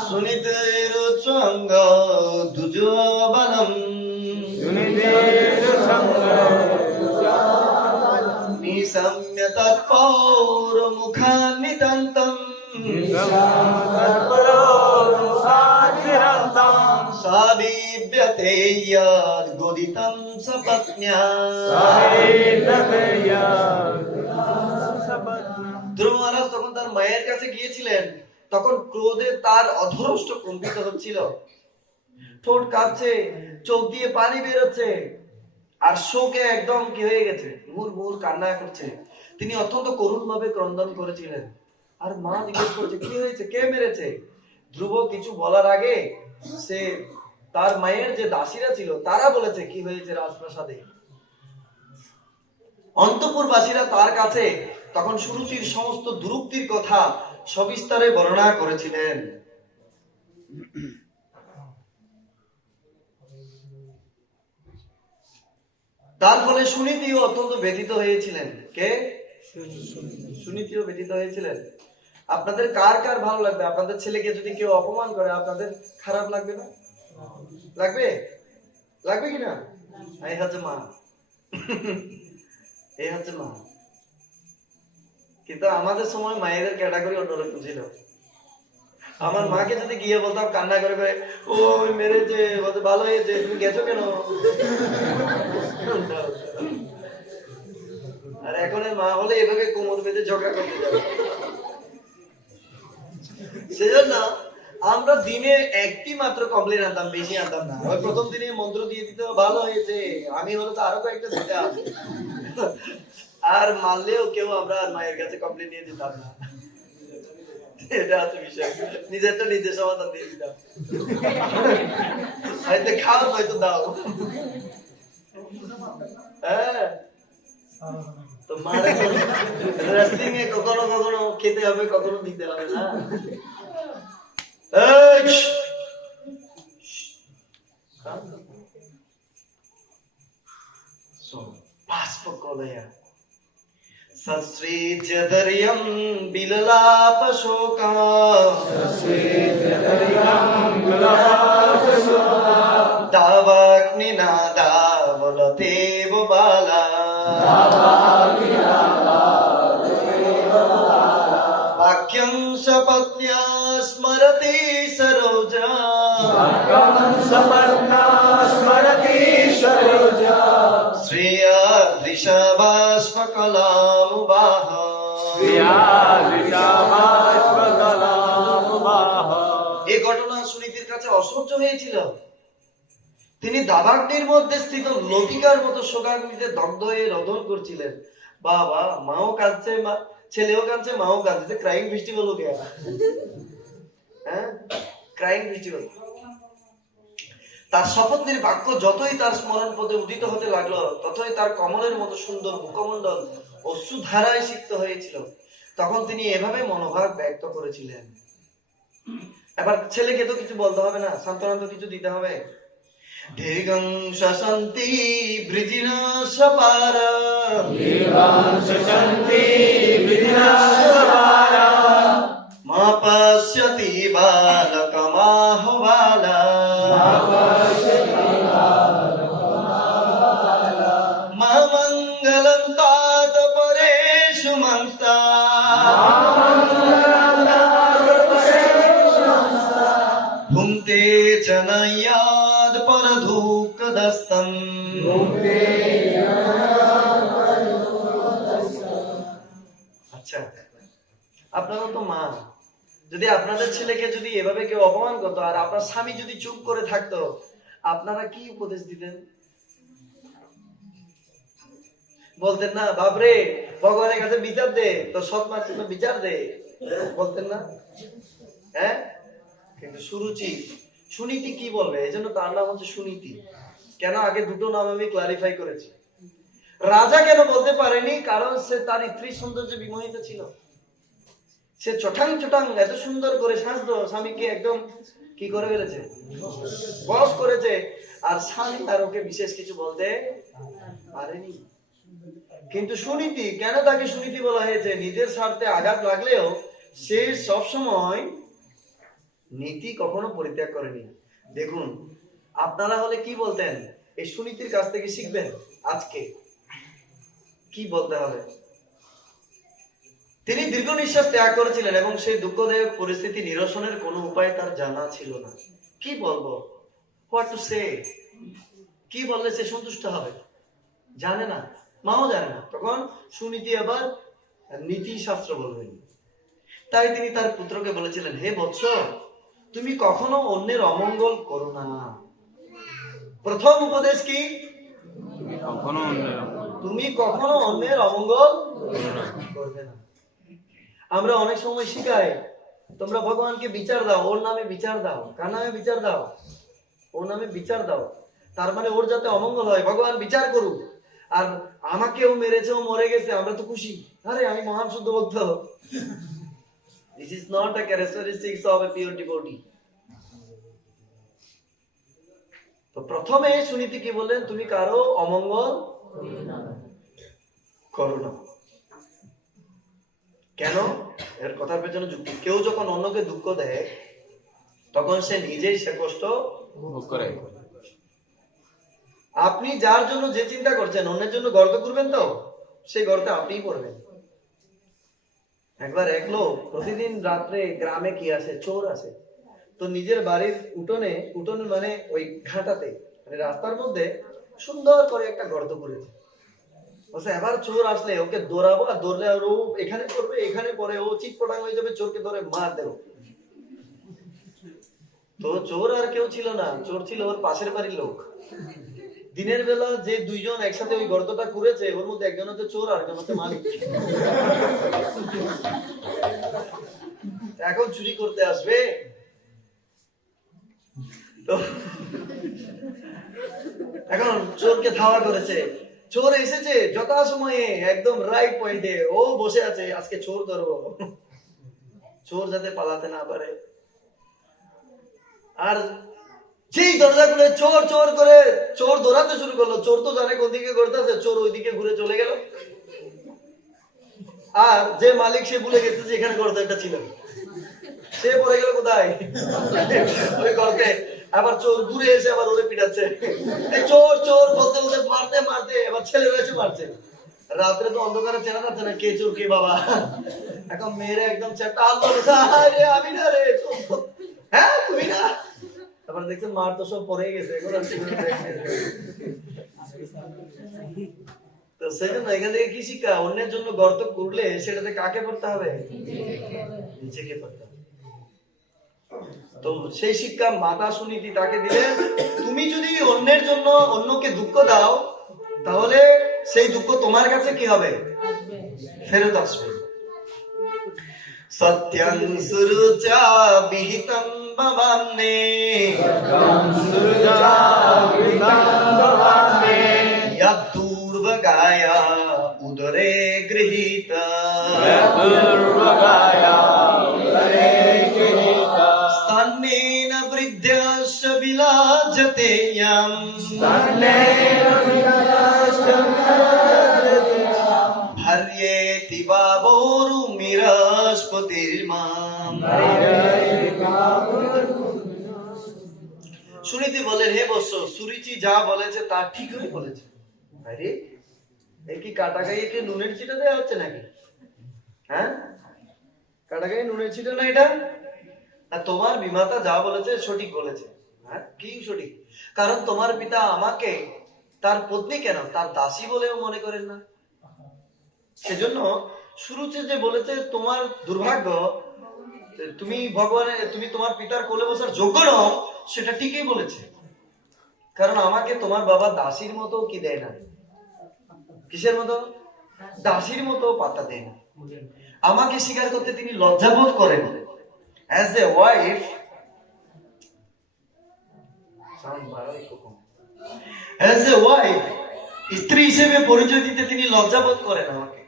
সুনিতেরুচ্ছঙ্গ দুজবনম নিসম্য তৎ পৌরমুখান্বিতান্তম সাবিব্যতে ইয়াদ গোদিতম সপত্ন্যা। ধ্রুব মহারাজ তখন তার মায়ের কাছে গিয়েছিলেন, তখন ক্রোধে তার অধরষ্ট কম্পিত হচ্ছিল, ঠোঁট কাঁপছে, চোখ দিয়ে পানি বেরোচ্ছে, আর শোকে একদম কি হয়ে গেছে, মুর মুর কান্না করছে। তিনি অত্যন্ত করুণ ভাবে ক্রন্দন করেছিলেন। আর মা জিজ্ঞেস করছে কি হয়েছে, কে মেরেছে? ধ্রুব কিছু বলার আগে সে তার মায়ের যে দাসীরা ছিল তারা বলেছে কি হয়েছে রাজপ্রাসাদে। অন্তঃপুরবাসীরা তার কাছে তখন সুরুচির সমস্ত দুরুক্তির কথা সবিস্তারে বর্ণনা করেছিলেন। তার ফলে সুনীতিও অত্যন্ত ব্যথিত হয়েছিলেন। কে? সুনীতিও ব্যথিত হয়েছিলেন। আপনাদের কার কার ভালো লাগবে? আপনাদের ছেলেকে যদি কেউ অপমান করে আপনাদের খারাপ লাগবে না? লাগবে? লাগবে কিনা? এই হচ্ছে মা, এই হচ্ছে মা। কিন্তু আমাদের সময় মায়েদের ক্যাটাগরি অন্যরকম ছিল। আমার মাকে যদি গিয়ে বলতাম কান্না করে করে, ও মেরেছে, বলতে ভালো হয়েছে, তুমি গেছো কেন? আর এখন মা হলে এভাবে কোমর বেঁধে ঝগড়া করতে যাবে। সেজন্য আমরা দিনে একটি মাত্র কমপ্লেন আনতাম, বেশি আনতাম না। ওই প্রথম দিনে মন্ত্র দিয়ে দিতে ভালো হয়েছে, আমি হলে তো আরো কয়েকটা দিতে হবে। আর মারলেও কেউ আমরা মায়ের কাছে কমপ্লেন নিয়ে দিতাম না। এটা হচ্ছে বিষয়, নিজের তো নিজের সমাধান দিয়ে দিতাম। হয়তো খাও হয়তো দাও। হ্যাঁ, তো মারে রেসলিং এ কখনো কখনো খেতে হবে, কখনো দিতে হবে না। সশ্রীজদর্যম বিললাপ শোকা দাবাগ্নিনাদা বলতেব বালা वाक्यं सपत्न्या स्मरति सरोजा श्रिया दृशबाष्पकलामुवाह। এই ঘটনা সুনীতির কাছে অসহ্য হয়েছিল। তিনি দাবাগ্নির মধ্যে স্থিত লতিকার মতো শোকাগ্নিতে দগ্ধ হয়ে রোদন করছিলেন। বাবা, মাও কাঁদছে, ছেলেও কাঁদছে, মাও কাঁদছে। ক্রাইং ফেস্টিভ্যাল হয়ে গেল। হ্যাঁ, ক্রাইং ফেস্টিভ্যাল। তার শপথের বাক্য যতই তার স্মরণ পদে উদিত হতে লাগলো, ততই তার কমলের মতো সুন্দর মুখমণ্ডল অশ্রুধারায় সিক্ত হয়েছিল। তখন তিনি এভাবে মনোভাব ব্যক্ত করেছিলেন। এবার ছেলেকে তো কিছু বলতে হবে না, সান্ত্বনা তো কিছু দিতে হবে। দীর্ঘং শাসন্তি বৃজিনাশপারা মা পশ্যতি বালকমাহবালা মা মঙ্গলং तात পরেষু মংস্তা ভুঙ্ক্তে জনয়াদ পরধূকদস্তম। আচ্ছা, আপনারা তো মা, যদি আপনাদের ছেলেকে যদি এভাবে কেউ অপমান করতো আর আপনার স্বামী যদি চুপ করে থাকতো, আপনারা কি উপদেশ দিতেন? বলতেন না, বাবরে ভগবানের কাছে বিচার দে, তো সৎ মার জন্য বিচার দে, বলতেন না? হ্যাঁ, কিন্তু সুনীতি কি বলবে? এই জন্য তার নাম হচ্ছে সুনীতি। কেন? আগে দুটো নাম আমি ক্লারিফাই করেছি। রাজা কেন বলতে পারেনি? কারণ সে তার স্ত্রীর সৌন্দর্যে বিমোহিত ছিল। সে চটাং চটাং এত সুন্দর করে সাজতো, স্বামীকে একদম কি করে ফেলেছে, বশ করেছে। আর স্বামী তার ওকে বিশেষ কিছু বলতে পারেনি। কিন্তু সুনীতি, কেন তাকে সুনীতি বলা হয়েছে? নিজের স্বার্থে আঘাত লাগলেও সে সবসময় নীতি কখনো পরিত্যাগ করেনি। দেখুন, আপনারা হলে কি বলতেন? এই সুনীতির কাছ থেকে শিখবেন। আজকে কি বলতে হবে? তিনি দীর্ঘ নিঃশ্বাস ত্যাগ করেছিলেন এবং সেই দুঃখদায়ক পরিস্থিতি নিরসনের কোনো উপায় তার জানা ছিল না। কি বলবো, হোয়াট টু সে, কি বললে সে সন্তুষ্ট হবে, জানে না, মাও জানে না। তখন সুনীতি আবার নীতি শাস্ত্র বলবেন। তাই তিনি তার পুত্রকে বলেছিলেন, হে বৎস, তুমি কখনো অন্যের অমঙ্গল করো না। প্রথম উপদেশ কি? কখনো অন্যের তুমি কখনো অন্যের অমঙ্গল করবে না। আমরা অনেক সময় শিখাই, তোমরা ভগবানকে বিচার দাও, ওর নামে বিচার দাও। কার নামে বিচার দাও? ওর নামে বিচার দাও। তার মানে ওর যাতে অমঙ্গল হয়, ভগবান বিচার করুক। আর আমাকেও মেরেছে, ও মরে গেছে, আমরা তো খুশি। আরে আমি মহান শুদ্ধ ভক্ত। This is not a characteristics of a pure devotee. তো প্রথমে সুনীতি কি বললেন? তুমি কারো অমঙ্গল করো না। কেন? এর কথার পেছনে যুক্তি। কেউ যখন অন্যকে দুঃখ দেয় তখন সে নিজেই সে কষ্ট ভোগ করে। আপনি যার জন্য যে চিন্তা করছেন, অন্যের জন্য গর্ত করবেন, তো সেই গর্তে আপনিই পড়বেন। একবার এক লোক প্রতিদিন রাত্রে গ্রামে কি আসে, চোর আসে। তো নিজের বাড়ির উঠোনে মানে ওই ঘাটাতে, মানে রাস্তার মধ্যে সুন্দর করে একটা গর্ত করেছে। বলছে এবার চোর আসলে ওকে দৌড়াবো, আর দৌড়লে আর ও এখানে করবে, এখানে পরে ও চিৎপটাং হয়ে যাবে, চোরকে ধরে মার দেবো। তো চোর আর কেউ ছিল না, চোর ছিল ওর পাশের বাড়ির লোক। দিনের বেলা যে দুইজন একসাথে ওই গর্তটা করেছে, ওর মধ্যে একজন হচ্ছে চোর আর একজন হচ্ছে মালিক। এখন চুরি করতে আসবে, তো এখন চোরকে ধাওয়া করেছে। চোর এসেছে যথাসময়ে, একদম রাইট পয়েন্টে, ও বসে আছে, আজকে চোর ধরবো। চোর যাতে পালাতে না পারে। আর যেই দরজা খুলে চোর চোর করে চোর দৌড়াতে শুরু করলো, চোর তো জানে কোন দিকে করতেছে, চোর ওইদিকে ঘুরে চলে গেল। আর যে মালিক সে ভুলে গেছে যে এখানে গর্ত একটা ছিল, সে পড়ে গেল কোথায়? ওই গর্তে। আবার চোর ঘুরে এসে আবার ওরে পিটাচ্ছে, চোর চোর বলতে বলতে মারতে মারতে এবার ছেলেরা এসে মারছে। রাত্রে তো অন্ধকারে চেনা যাচ্ছে না কে চোর কে বাবা। এখন মেয়েরা একদম চারটা আমি না রে, হ্যাঁ তুমি না। তারপর দেখছেন মার তো সব পরে গেছে। তো সেই জন্য এখান থেকে কি শিক্ষা? অন্যের জন্য গর্ত করলে সেটাতে কাকে পড়তে হবে? নিজেকে পড়তে হবে। তো সেই শিক্ষা মাতা সুনীতি তাকে দিলেন, তুমি যদি অন্যের জন্য অন্যকে দুঃখ দাও, তাহলে সেই দুঃখ তোমার কাছে কি হবে? ফেরত আসবে। সত্যং সুরুচা বিহিতং ভবান্নে, यद्दुर्वगाया उदरे गृहीत, स्तन्नेन वृद्ध्यश्च विलाजते यम्, हर्येति वावोरुमिरस्पतिर्माम्। সুনীতি বলেন, হে বৎস, সুরুচি যা বলেছে তা ঠিকই বলেছে। আরে এ কি কাটা গায়ে কি নুনের ছিটা দেওয়া হচ্ছে নাকি? হ্যাঁ, কাটা গায়ে নুনের ছিটা না এটা। আর তোমার বিমাতা যা বলেছে সঠিক বলেছে। হ্যাঁ, কি সঠিক? কারণ তোমার পিতা আমাকে তার পত্নী কেন, তার দাসী বলেও মনে করেন না। সেজন্য সুরুচি যে বলেছে তোমার দুর্ভাগ্য, তুমি তুমি তোমার পিতার কোলে বসার যোগ্য নও, সেটা ঠিকই বলেছে। কারণ আমাকে তোমার বাবা দাসীর মতো কি দেয় না, কিসের মতো? দাসীর মতো পাত্তা দেয় না। আমাকে স্বীকার করতে তিনি লজ্জাবোধ করেন। As a wife, as a wife, স্ত্রী হিসেবে পরিচয় দিতে তিনি লজ্জাবোধ করেন আমাকে।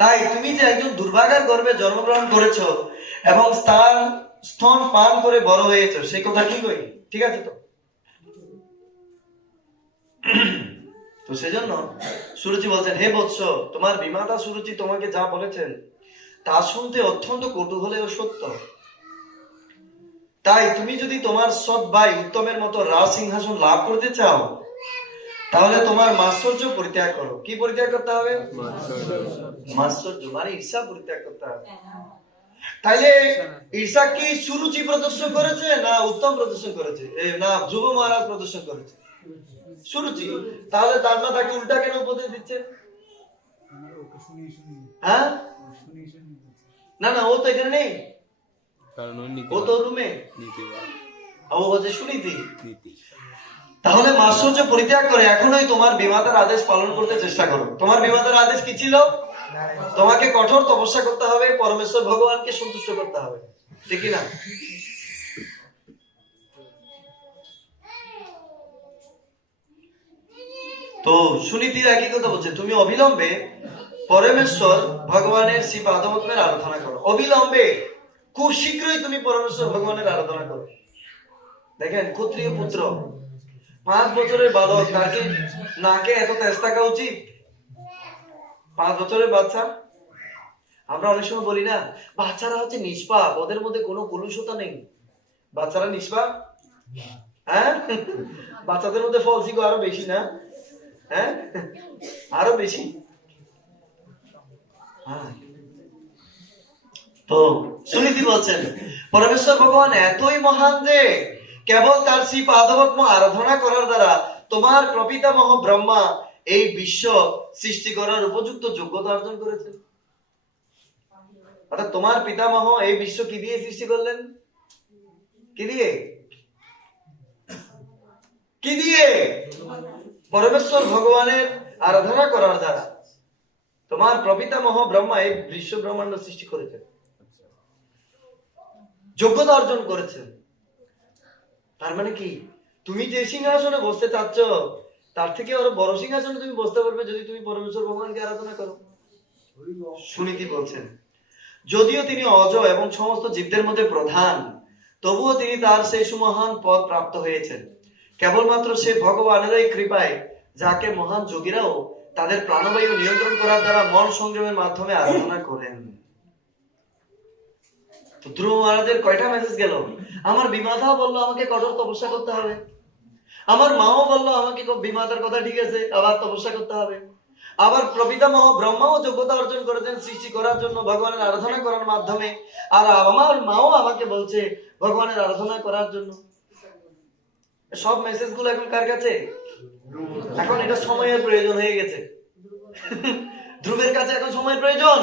তাই তুমি যে একজন দুর্ভাগার গর্ভে জন্মগ্রহণ করেছো এবং স্তন পান করে বড় হয়েছো, সেই কথা ঠিক হই, ঠিক আছে তো? তো সেজন্য সুরুচি বলছেন, হে বৎস, তোমার বিমাতা সুরুচি তোমাকে যা বলেছেন তা শুনতে অত্যন্ত কটু হলেও সত্য। তাই তুমি যদি তোমার সৎ ভাই উত্তমের মতো রাজ সিংহাসন লাভ করতে চাও, তাহলে তোমার মাৎসর্য পরিত্যাগ করো। কি পরিত্যাগ করতে হবে? মাৎসর্য মানে ঈর্ষা পরিত্যাগ করতে হবে। তাইলে ঈর্ষা কি সুরুচি প্রদর্শন করেছে না উত্তম প্রদর্শন করেছে, না ধ্রুব মহারাজ প্রদর্শন করেছে? সুরুচি। তাহলে তার না তাকে উল্টা কেন উপদেশ দিচ্ছে? হ্যাঁ, না না, ও তো এখানে নেই, কারণ ও তো রুমে, নীতিবান ও হচ্ছে সুনীতি। নীতি। তাহলে মাৎসর্য পরিত্যাগ করে এখনই তোমার বিমাতার আদেশ পালন করতে চেষ্টা করো। তোমার বিমাতার আদেশ কি ছিল? তোমাকে কঠোর তপস্যা করতে হবে, পরমেশ্বর ভগবানকে সন্তুষ্ট করতে হবে, ঠিক না? তো সুনীতি একই কথা বলছে, তুমি অবিলম্বে পরমেশ্বর ভগবানের শ্রী পাদপদ্মের আরাধনা করো। অবিলম্বে, খুব শীঘ্রই তুমি পরমেশ্বর ভগবানের আরাধনা করো। দেখেন, ক্ষত্রিয় পুত্র 5 বছরের বালক, তাকে নাকে এত তেজ থাকা উচিত? 5 বছরের বাচ্চা। আমরা অনেক সময় বলি না, বাচ্চারা হচ্ছে নিষ্পাপ, ওদের মধ্যে কোনো কলুষতা নেই। বাচ্চারা নিষ্পাপ? হ্যাঁ, বাচ্চাদের মধ্যে ফলসিগো আরো বেশি না? হ্যাঁ, আরো বেশি। তো সুনীতি বলছেন, পরমেশ্বর ভগবান এতই মহান যে কেবল তার শ্রী পাদপদ্ম আরাধনা করার দ্বারা তোমার প্রপিতামহ ব্রহ্মা এই বিশ্ব সৃষ্টি করার উপযুক্ত যোগ্যতা অর্জন করেছেন। অর্থাৎ তোমার পিতামহ এই বিশ্ব কি দিয়ে সৃষ্টি করলেন? কি দিয়ে? কি দিয়ে? পরমেশ্বর ভগবানের আরাধনা করার দ্বারা তোমার প্রপিতামহ ব্রহ্মা এই বিশ্ব ব্রহ্মাণ্ড সৃষ্টি করেছেন, যোগ্যতা অর্জন করেছেন। তার মানে কি, তুমি যে সিংহাসনে বসতে চাচ্ছ তার থেকে আরো বড় সিংহাসনে তুমি বসতে পারবে যদি তুমি পরমেশ্বর ভগবানকে আরাধনা করো। সুনীতি বলছেন, যদিও তিনি অজ এবং সমস্ত জীবদের মধ্যে প্রধান, তবুও তিনি তার সেই সুমহান পদ প্রাপ্ত হয়েছেন কেবলমাত্র সে ভগবানেরই কৃপায়, যাকে মহান যোগীরাও তাদের প্রাণবায়ু নিয়ন্ত্রণ করার দ্বারা মন সংযমের মাধ্যমে আরাধনা করেন। তো ধ্রুব মহারাজের কয়টা মেসেজ গেল? আমার বিমাতাও বললো আমাকে কঠোর তপস্যা করতে হবে, আমার মাও বললো আমাকে বিমাতার কথা ঠিক আছে, আবার তপস্যা করতে হবে, আবার প্রপিতামহ ব্রহ্মাও যোগ্যতা অর্জন করেছেন সৃষ্টি করার জন্য ভগবানের আরাধনা করার মাধ্যমে, আর আমার মাও আমাকে বলছে ভগবানের আরাধনা করার জন্য। সব মেসেজ গুলো এখন কার কাছে? এখন এটা সময়ের প্রয়োজন হয়ে গেছে। ধ্রুবের কাছে এখন সময়ের প্রয়োজন।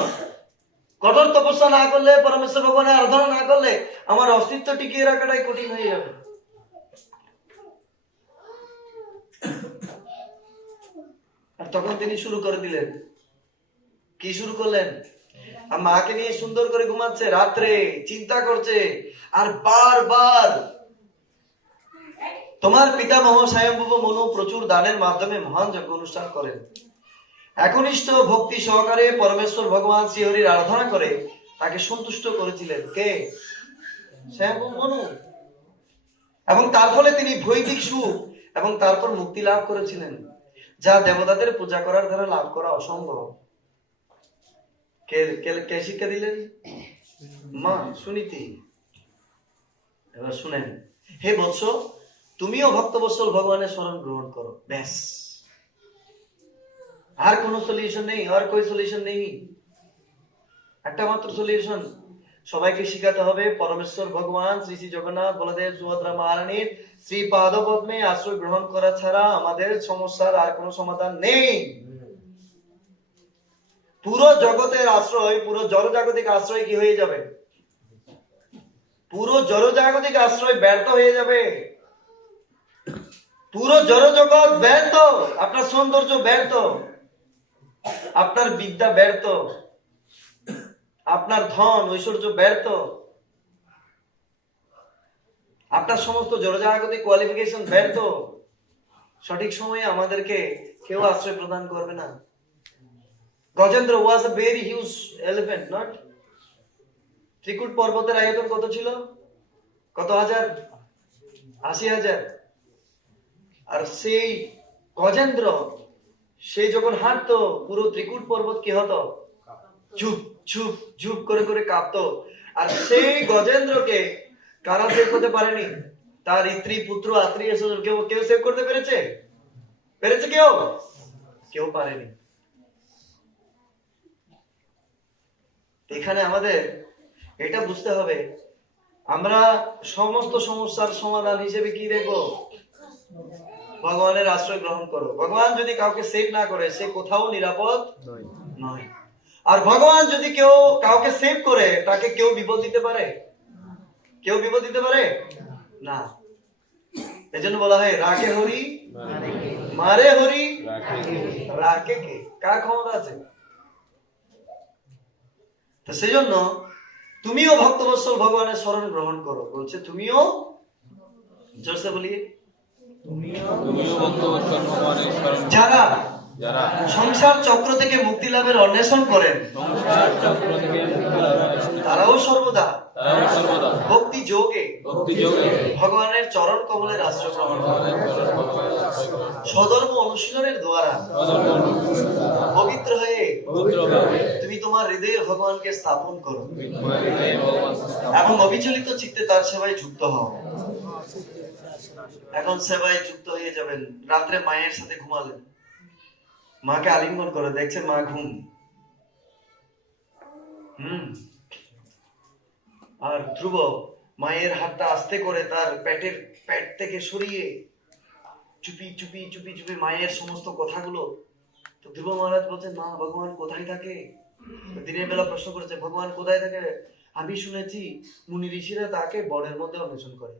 কঠোর তপস্যা না করলে, পরমেশ্বর ভগবানের আরাধনা না করলে আমার অস্তিত্ব টিকিয়ে রাখাটাই কঠিন হয়ে যাবে। আর তখন তিনি শুরু করে দিলেন, কি শুরু করলেন? আর মাকে নিয়ে সুন্দর করে ঘুমাচ্ছে, রাত্রে চিন্তা করছে, আর বারবার তোমার পিতামহ স্বয়ম্ভুব মনু প্রচুর দানের মাধ্যমে মহান যজ্ঞ অনুষ্ঠান করেন। একনিষ্ঠ ভক্তি সহকারে পরমেশ্বর ভগবান শ্রীহরির আরাধনা করে তাকে সন্তুষ্ট করেছিলেন। কে? স্বয়ম্ভুব মনু। এবং তার ফলে তিনি ভৌতিক সুখ এবং তারপর মুক্তি লাভ করেছিলেন, যা দেবতাদের পূজা করার দ্বারা লাভ করা অসম্ভব। কে শিক্ষা দিলেন? মা সুনীতি। এবার শুনেন, হে বৎস, তুমিও ভক্তবৎসল ভগবানের শরণ গ্রহণ করো, ব্যাস। আর কোনো সলিউশন নেই, আর কোই সলিউশন নেই। একটা মাত্র সলিউশন, সবাইকে শিখাতে হবে পরমেশ্বর ভগবান শ্রী শ্রী জগন্নাথ বলদেব সুভদ্রা মহারানীর শ্রী পাদপদ্মে আশ্রয় গ্রহণ করা ছাড়া আমাদের সমস্যার আর কোনো সমাধান নেই। পুরো জগতের আশ্রয়, পুরো জড়জাগতিক আশ্রয় কি হয়ে যাবে? পুরো জড়জাগতিক আশ্রয় ব্যর্থ হয়ে যাবে। পুরো জড়জগৎ ব্যর্থ, আপনার সৌন্দর্য ব্যর্থ, আপনার বিদ্যা ব্যর্থ, আপনার ধন ঐশ্বর্য ব্যর্থ, আপনার সমস্ত জড়জাগতিক কোয়ালিফিকেশন ব্যর্থ। সঠিক সময়ে আমাদেরকে কেউ আশ্রয় প্রদান করবে না। Gajendra was a very huge elephant, not? Trikut পর্বতের আয়তন কত ছিল? কত হাজার? 80,000। আর সেই গজেন্দ্র, সে যখন হাঁটতো পুরো ত্রিকুট পর্বত কি হতো? ঝুপ ঝুপ ঝুপ করে করে কাঁপতো। আর সেই গজেন্দ্রকে কারা সেভ করতে পারেনি? তার স্ত্রী, পুত্র, আত্মীয় স্বজন কেউ সেভ করতে পেরেছে? পেরেছে কেউ? কেউ পারেনি। এখানে আমাদের এটা বুঝতে হবে, আমরা সমস্ত সমস্যার সমাধান হিসেবে কি দেখবো? ভগবানের আশ্রয় গ্রহণ করো। ভগবান যদি কাউকে সেভ না করে সে কোথাও নিরাপদ নয়। আর ভগবান যদি কাউকে সেভ করে তাকে কেউ বিপদ দিতে পারে? কেউ বিপদ দিতে পারে না। এজন্য বলা হয় রাখে হরি মারে হরি, রাখে কে? কার ক্ষমতা আছে? তো সেই জন্য তুমিও ভক্তবৎসল ভগবানের শরণ গ্রহণ করো। বলছে তুমিও, জোরসে বলিয়ে, যারা সংসার চক্র থেকে মুক্তি লাভের অন্বেষণ করেন তারাও সর্বদা ভক্তি যোগে ভগবানের চরণ কমলের আশ্রয় গ্রহণ করেন। সধর্ম অনুশীলনের দ্বারা পবিত্র হয়ে তুমি তোমার হৃদয়ে ভগবানকে স্থাপন করো এবং অবিচলিত চিত্তে তার সেবায় যুক্ত হও। এখন সেবায় যুক্ত হয়ে যাবেন। রাত্রে মায়ের সাথে ঘুমালেন, মাকে আলিঙ্গন করে, দেখছেন মা ঘুম। আর ধ্রুব মায়ের হাতটা আস্তে করে তার পেট থেকে সরিয়ে চুপি চুপি চুপি চুপি মায়ের সমস্ত কথাগুলো। তো ধ্রুব মহারাজ বলছেন, মা ভগবান কোথায় থাকে? দিনের বেলা প্রশ্ন করেছে, ভগবান কোথায় থাকে? আমি শুনেছি মুনি ঋষিরা তাকে বনের মধ্যে অন্বেষণ করে।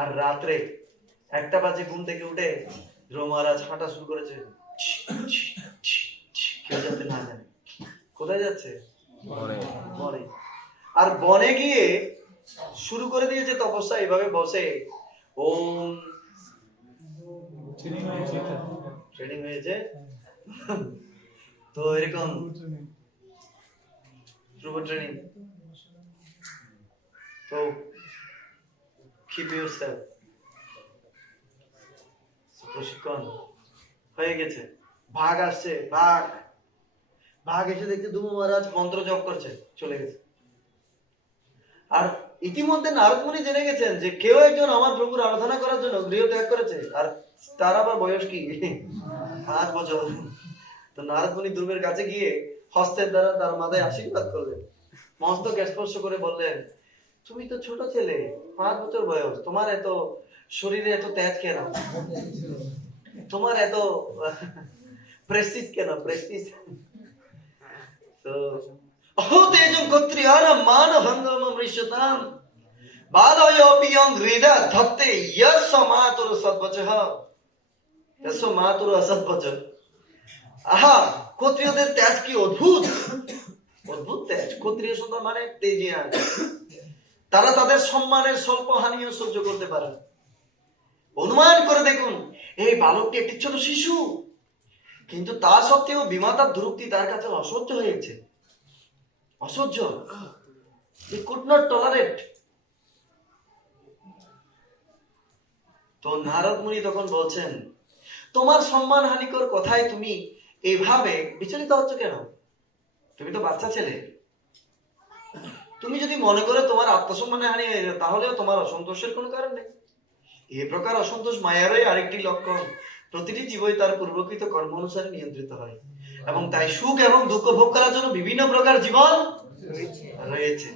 আর রাত্রে 1টা বাজে ঘুম থেকে উঠে ধ্রুব মহারাজ হাঁটা শুরু করেছে, কেউ যাতে না জানে। কোথায় যাচ্ছে? বনে। আর বনে গিয়ে শুরু করে দিয়েছে তপস্যা। এইভাবে বসে ওম, ট্রেনিং হয়েছে তো এরকম ধ্রুব ট্রেনিং। তো keep yourself, প্রশিক্ষণ হয়ে গেছে। বাঘ আসছে, বাঘ এসে দেখতে ধ্রুব মহারাজ মন্ত্র জপ করছে, চলে গেছে। আর ইতিমধ্যে নারদ মুনি জেনে গেছেন যে কেউ একজন আমার প্রভুর আরাধনা করার জন্য গৃহ ত্যাগ করেছে। আর তার আবার বয়স কি 5 বছর। তো নারদ মুনি ধ্রুবের কাছে গিয়ে হস্তের দ্বারা তার মাথায় আশীর্বাদ করলেন, মস্তক স্পর্শ করে বললেন, তুমি তো ছোট ছেলে, 5 বছর বয়স, তোমার এত শরীরে এত তেজ কেন? তোমার এত প্রেস্টিজ কেন? প্রেস্টিজ তো অহোতেজং ক্ষত্রিয়ানাম মানভঙ্গম মৃষ্যতাম বালয়োপি ইয়ং হৃদয় ধত্তে যস্য মাতুর সদ্বচঃ যস্য মাতুর অসদ্বচঃ। আহা, ক্ষত্রিয়দের তেজ কি অদ্ভুত! অদ্ভুত তেজ। ক্ষত্রিয় সন্তান মানে তেজিয়ান। তারা তাদের সম্মানের স্বল্প হানিও সহ্য করতে পারে। অনুমান করে দেখুন, এই বালকটি একটি ছোট শিশু, কিন্তু তা সত্ত্বেও বিমাতার দুরুক্তি তার কাছে অসহ্য হয়েছে। অসহ্য, he could not tolerate। তো নারদ মুনি তখন বলছেন, তোমার সম্মান হানিকর কথায় তুমি এভাবে বিচলিত হচ্ছ কেন? তুমি তো বাচ্চা ছেলে। তুমি যদি মনে করে তোমার আত্মসম্মানে হানি হয়ে যায়, তাহলেও তোমার অসন্তোষের কোনো কারণ নেই। এই প্রকার অসন্তোষ মায়ারই আরেকটি লক্ষণ। প্রতিটি জীবই তার পূর্বকৃত কর্ম অনুসারে নিয়ন্ত্রিত হয়, এবং তাই সুখ এবং দুঃখ ভোগ করার জন্য বিভিন্ন প্রকার জীবন রয়েছে।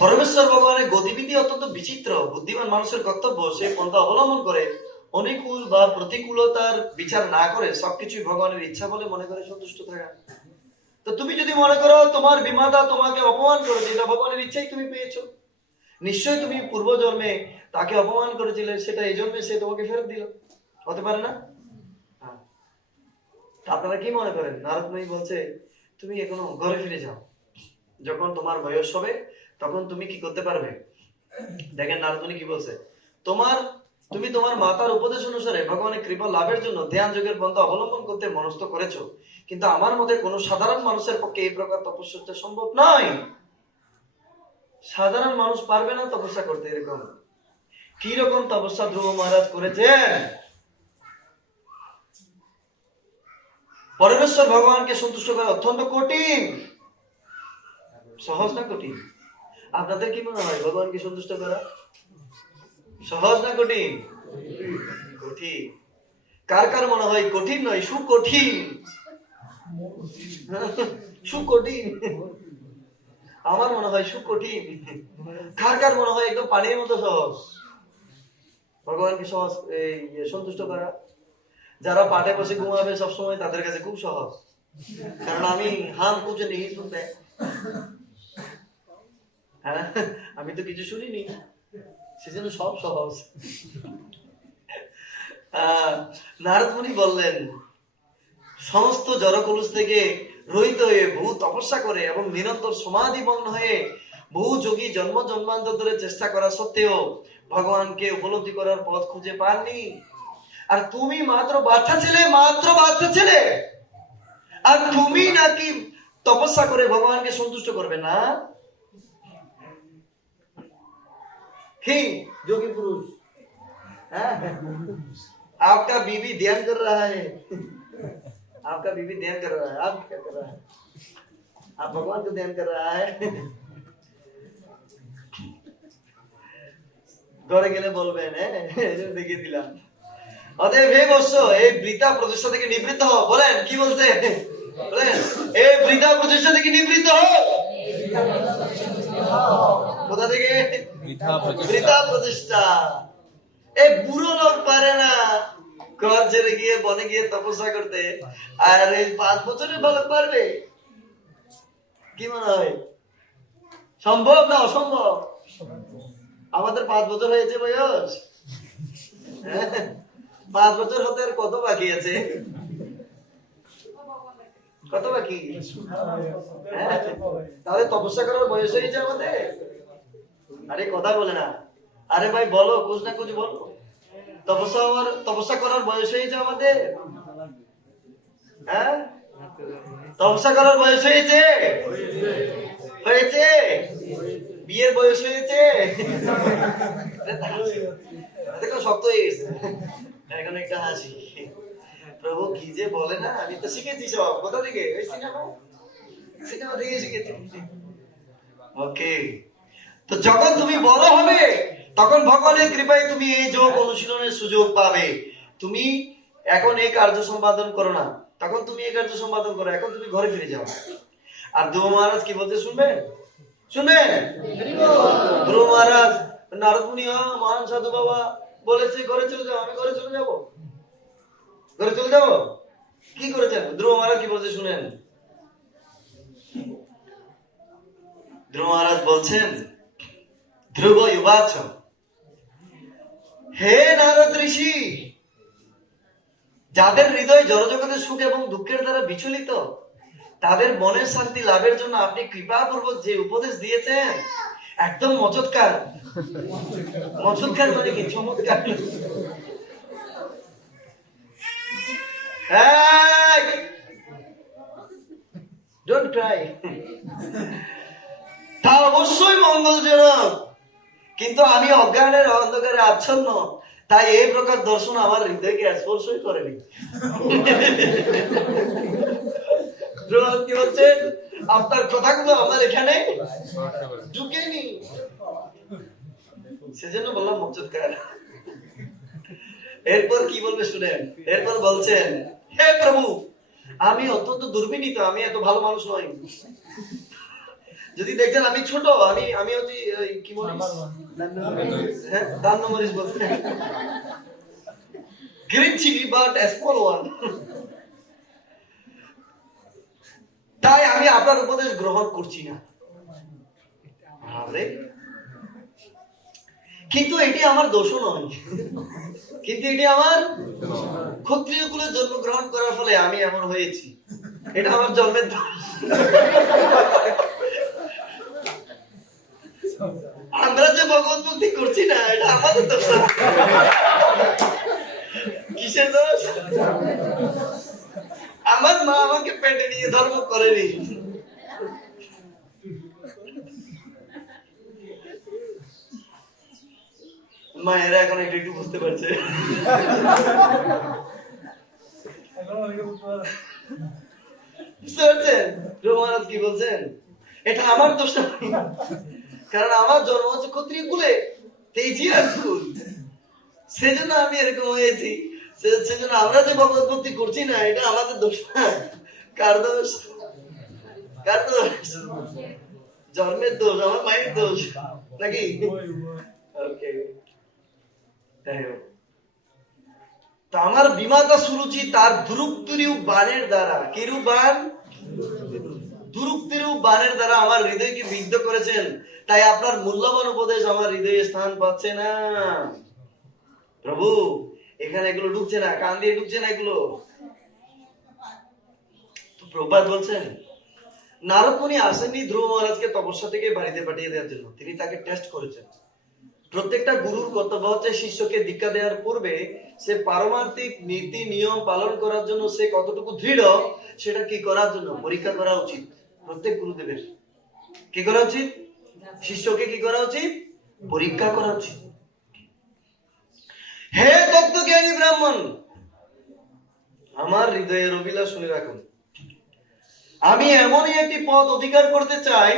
পরমেশ্বর ভগবানের গতিবিধি অত্যন্ত বিচিত্র। বুদ্ধিমান মানুষের কর্তব্য সে পন্থা অবলম্বন করে অনুকূল বা প্রতিকূলতার বিচার না করে সবকিছুই ভগবানের ইচ্ছা বলে মনে করে সন্তুষ্ট থাকা। তো তুমি যদি মনে করো তোমার বিমাতা তোমাকে অপমান করেছে, এটা ভগবানের ইচ্ছাই তুমি পেয়েছো, নিশ্চয়ই তুমি পূর্ব জন্মে তাকে অপমান করেছিলে, সেটা এই জন্মে সে তোমাকে ফেরত দিল। হতে পারে না? আপনারা কি মনে করেন? নারদ মুনি বলছে, তুমি এখনো ঘরে ফিরে যাও, যখন তোমার বয়স হবে তখন তুমি কি করতে পারবে। দেখেন নারদ মুনি কি বলছে, তুমি তোমার মাতার উপদেশ অনুসারে ভগবানের কৃপা লাভের জন্য ধ্যান যোগের পন্থা অবলম্বন করতে মনস্থ করেছো, কিন্তু আমার মতে কোনো সাধারণ মানুষের পক্ষে এই প্রকার তপস্যা সম্ভব নয়। সাধারণ মানুষ পারবে না তপস্যা করতে। এরকম কি রকম তপস্যা ধ্রুব মহারাজ করেছেন? পরমেশ্বর ভগবানকে সন্তুষ্ট করা অত্যন্ত কঠিন। সহজ না কঠিন? আপনাদের কি মনে হয় ভগবানকে সন্তুষ্ট করা? সহজ না কঠিন? কঠিন। কার কার মনে হয় কঠিন নয়, সুকঠিন? সুকঠিন। আমার মনে হয় সুকঠিন। কার কার মনে হয় একদম পানির মতো সহজ? ভগবানকে সহজ সন্তুষ্ট করা, যারা পাঠে বসে ঘুমাবে সবসময়, তাদের কাছে খুব সহজ। কারণ আমি হাম কুछ नहीं सुनते, হ্যাঁ, আমি তো কিছু শুনিনি, সেজন্য সব সহজ। নারদ মুনি বললেন, সমস্ত জড়কলুষ থেকে রহিত হয়ে বহু তপস্যা করে এবং নিরন্তর সমাধিমগ্ন হয়ে বহু যোগী জন্ম জন্মান্তর ধরে চেষ্টা করা সত্ত্বেও ভগবানকে উপলব্ধি করার পথ খুঁজে পাননি। আর তুমি মাত্র বাচ্চা ছেলে, আর তুমি নাকি তপস্যা করে ভগবানকে সন্তুষ্ট করবে না? ही जोगी पुरुष, आपका बीवी ध्यान कर रहा है, आपका बीवी ध्यान कर रहा है, आप क्या कर रहा है? आप भगवान को ध्यान कर रहा है। ঘরে গেলে বলবেন, দেখিয়ে দিলাম। অতএব হে বৎস, এই বৃথা প্রচেষ্টা থেকে নিবৃত্ত হও। বলেন কি বলছে? বলেন এই বৃথা প্রচেষ্টা থেকে নিবৃত্ত হও। কোথা থেকে? বৃথা প্রচেষ্টা। এই বুড়ো লোক পারে না ঘর ছেড়ে গিয়ে বনে গিয়ে তপস্যা করতে, আর এই 5 বছরের বালক পারবে? কি মনে হয়, সম্ভব না অসম্ভব? আমাদের 5 বছর হয়েছে বয়স, 5 বছর হতে আর কত বাকি আছে? কত বাকি? তাহলে তপস্যা করার বয়স হয়েছে আমাদের? আরে কথা বলে না, আরে ভাই বলো, কুछ না कुछ বলো। তপস্যা করার বয়স হয়েছে আমাদের? হ্যাঁ, তপস্যা করার বয়স হয়েছে? হয়েছে? বিয়ের বয়স হয়েছে? দেখো শক্ত হয়ে গেছে এখন একটা হাসি। প্রভু কি যে বলে না, আমি তো শিখেছি সব। কোথা থেকে? ওই সিনেমা থেকে শিখেছি। ওকে, তো যখন তুমি বড় হবে তখন ভগবানের কৃপায় তুমি এই যোগ অনুশীলনের সুযোগ পাবে। তুমি এখন এই কার্য সম্পাদন করো না, তখন তুমি এই কার্য সম্পাদন করো। এখন তুমি ঘরে ফিরে যাও। আর ধ্রুব মহারাজ কি বলতে শুনবেন? শুনবেন? ধ্রুব মহারাজ, নারদ মুনি মহান সাধু বাবা বলেছে ঘরে চলে যাও। আমি ঘরে চলে যাব? ঘরে চলে যাব? কি করেছেন? ধ্রুব মহারাজ কি বলছে শুনেন। ধ্রুব মহারাজ বলছেন, ধ্রুব ইউবাচ, হে নারদ ঋষি, যাদের হৃদয় জড়জগতের সুখ এবং দুঃখের দ্বারা বিচলিত, তাদের মনের শান্তি লাভের জন্য আপনি কৃপাপূর্বক যে উপদেশ দিয়েছেন একদম মচৎকার। মচৎকার মানে কি? চমৎকার। Don't Cry. তা অবশ্যই মঙ্গলজনক, কিন্তু আমি অজ্ঞানের অন্ধকারে আচ্ছন্ন, তাই এই প্রকার দর্শন আমার হৃদয়কে স্পর্শই করেনি। কি বলছেন? আপনার কথাগুলো আমার এখানে ঢুকেনি, সেজন্য বললাম মচৎকার। এরপর কি বলবে শুনেন। এরপর বলছেন, হে প্রভু, আমি অত্যন্ত দুর্বিনীত, আমি এত ভালো মানুষ নই। যদি দেখছেন আমি ছোট, আমি হচ্ছি কি বলিস, দান মরিস বলতে, green chilli but small one. তাই আমি আপনার উপদেশ গ্রহণ করছি না। কিন্তু এটি আমার দোষ নয়, কিন্তু এটি আমার ক্ষত্রিয় কুলে জন্মগ্রহণ করার ফলে আমি এমন হয়েছি। এটা আমার জন্মের দোষ। আমরা যে ভগবত ভক্তি করছি না, এটা আমাদের দোষ। কিসের দোষ? আমার মা আমাকে পেটে নিয়ে ধর্ম করেনি। মায়েরা এখন একটু একটু বুঝতে পারছে। বুঝতে পারছেন ধ্রুব মহারাজ কি বলছেন? এটা আমার দোষ নয়, কারণ আমার জন্ম হচ্ছে ক্ষত্রিয় কুলে, তেজিয়ার ফুল, সেজন্য আমি এরকম হয়েছি। সেজন্য আমরা যে ভগবত ভক্তি করছি না, এটা আমাদের দোষ না। কার দোষ? কার দোষ? জন্মের দোষ, আমার মায়ের দোষ নাকি? ওকে, তাই হোক। তো আমার বিমাতা সুরুচি তার দুরুক্তিরু বাণের দ্বারা, কিরু বাণ? দুরুক্তিরু বাণের দ্বারা আমার হৃদয়কে বিদ্ধ করেছেন। তাই আপনার মূল্যবান উপদেশ আমার হৃদয়ে স্থান পাচ্ছে না। প্রভু, এখানে এগুলো ঢুকছে না, কান দিয়ে ঢুকছে না এগুলো। তো প্রভুপাদ বলছেন, নারদ মুনি আসেননি ধ্রুব মহারাজকে তপস্যা থেকে বাড়িতে পাঠিয়ে দেওয়ার জন্য, তিনি তাকে টেস্ট করেছেন। প্রত্যেকটা গুরুর কর্তব্য হচ্ছে শিষ্যকে দীক্ষা দেওয়ার পূর্বে সে পারমার্থিক নীতি নিয়ম পালন করার জন্য সে কতটুকু দৃঢ়, সেটা কি করার জন্য পরীক্ষা করা উচিত। প্রত্যেক গুরুদেবের কি করা উচিত? শিষ্যকে কি করা উচিত? পরীক্ষা করা উচিত। হে তত্ত্বজ্ঞানী ব্রাহ্মণ, আমার হৃদয়ের অভিলাষ শুনে রাখুন। আমি এমনই একটি পথ অধিকার করতে চাই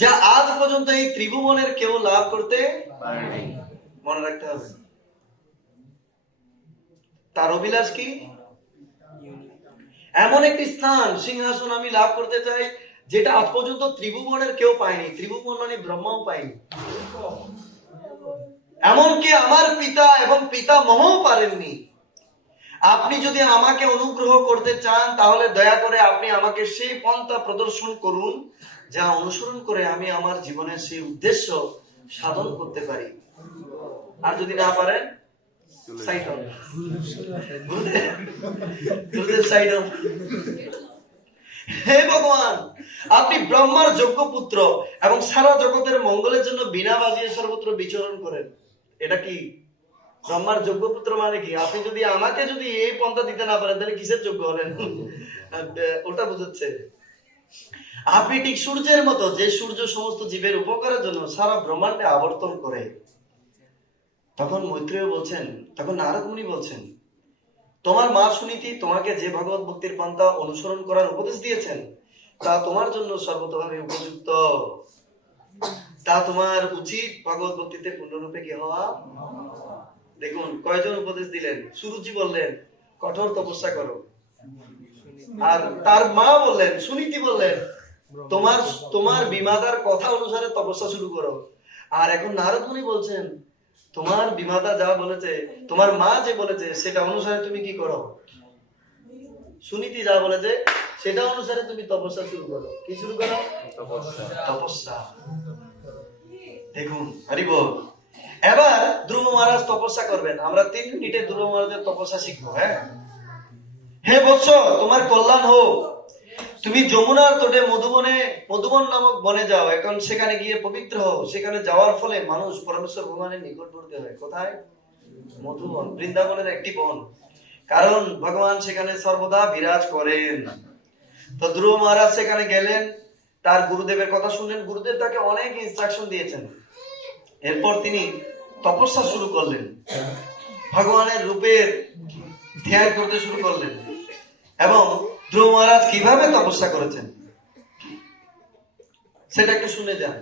যা আজ পর্যন্ত এই ত্রিভুবনের কেউ লাভ করতে পারেনি। মনে রাখতে হবে, তার অভিলাষ কি? এমন একটি স্থান, সিংহাসন আমি লাভ করতে চাই যেটা আজ পর্যন্ত ত্রিভুবনের কেউ পায়নি। ত্রিভুবন মানে ব্রহ্মাও পায়নি, এমনকি আমার পিতা এবং পিতামহও পারেননি। আপনি যদি আমাকে অনুগ্রহ করতে চান, তাহলে দয়া করে আপনি আমাকে সেই পন্থা প্রদর্শন করুন যা অনুসরণ করে আমি আমার জীবনের সেই উদ্দেশ্য সাধন করতে পারি। আর যদি না পারেন, সাইড অন। Side on. হে ভগবান, আপনি ব্রহ্মার যোগ্য পুত্র এবং সারা জগতের মঙ্গলের জন্য বিনা বাজিয়ে সর্বত্র বিচরণ করেন। এটা কি ব্রহ্মার যোগ্য পুত্র মানে কি? আপনি যদি আমাকে যদি এই পন্থা দিতে না পারেন, তাহলে কিসের যোগ্য হলেন? ওটা বুঝাচ্ছে। আপনি ঠিক সূর্যের মতো, যে সূর্য সমস্ত জীবের উপকারের জন্য সারা ব্রহ্মাণ্ডে আবর্তন করে। তখন মৈত্রেয় বলছেন, তখন নারদ মুনি বলছেন, তোমার মা সুনীতি তোমাকে যে ভগবত ভক্তির পন্থা অনুসরণ করার উপদেশ দিয়েছেন, তা তোমার জন্য সর্বতভাবে উপযুক্ত। তা তোমার উচিত ভগবত ভক্তিতে পূর্ণরূপে কি হওয়া। দেখুন কয়জন উপদেশ দিলেন। সুরুচি বললেন কঠোর তপস্যা করো, আর তার মা বললেন, সুনীতি বললেন, তোমার বিমাতার কথা অনুসারে তপস্যা শুরু করো। আর এখন নারদ মুনি বলছেন, তোমার বিমাতা যা বলেছে, তোমার মা যে বলেছে সেটা অনুসারে তুমি কি করো। সুনীতি যা বলেছে সেটা অনুসারে তুমি তপস্যা শুরু করো। কি শুরু করো? তপস্যা। দেখুন হরি বল। এবার ধ্রুব মহারাজ তপস্যা করবেন। আমরা 3 মিনিটে ধ্রুব মহারাজের তপস্যা শিখবো। হ্যাঁ, হে বৎস, তোমার কল্যাণ হোক। তুমি যমুনার তটে মধুবন নামক বনে যাও। এখন সেখানে গিয়ে পবিত্র হও। সেখানে যাওয়ার ফলে মানুষ পরমেশ্বর ভগবানের নিকটবর্তী হয়। কোথায়? মধুবন, বৃন্দাবনের একটি বন। কারণ ভগবান সেখানে সর্বদা বিরাজ করেন। তো ধ্রুব মহারাজ সেখানে গেলেন, তার গুরুদেবের কথা শুনলেন। গুরুদেব তাকে অনেক ইনস্ট্রাকশন দিয়েছেন। এরপর তিনি তপস্যা শুরু করলেন, ভগবানের রূপের ধ্যান করতে শুরু করলেন। এবং ধ্রুব মহারাজ কিভাবে তপস্যা করেছেন সেটা একটু শুনে যান,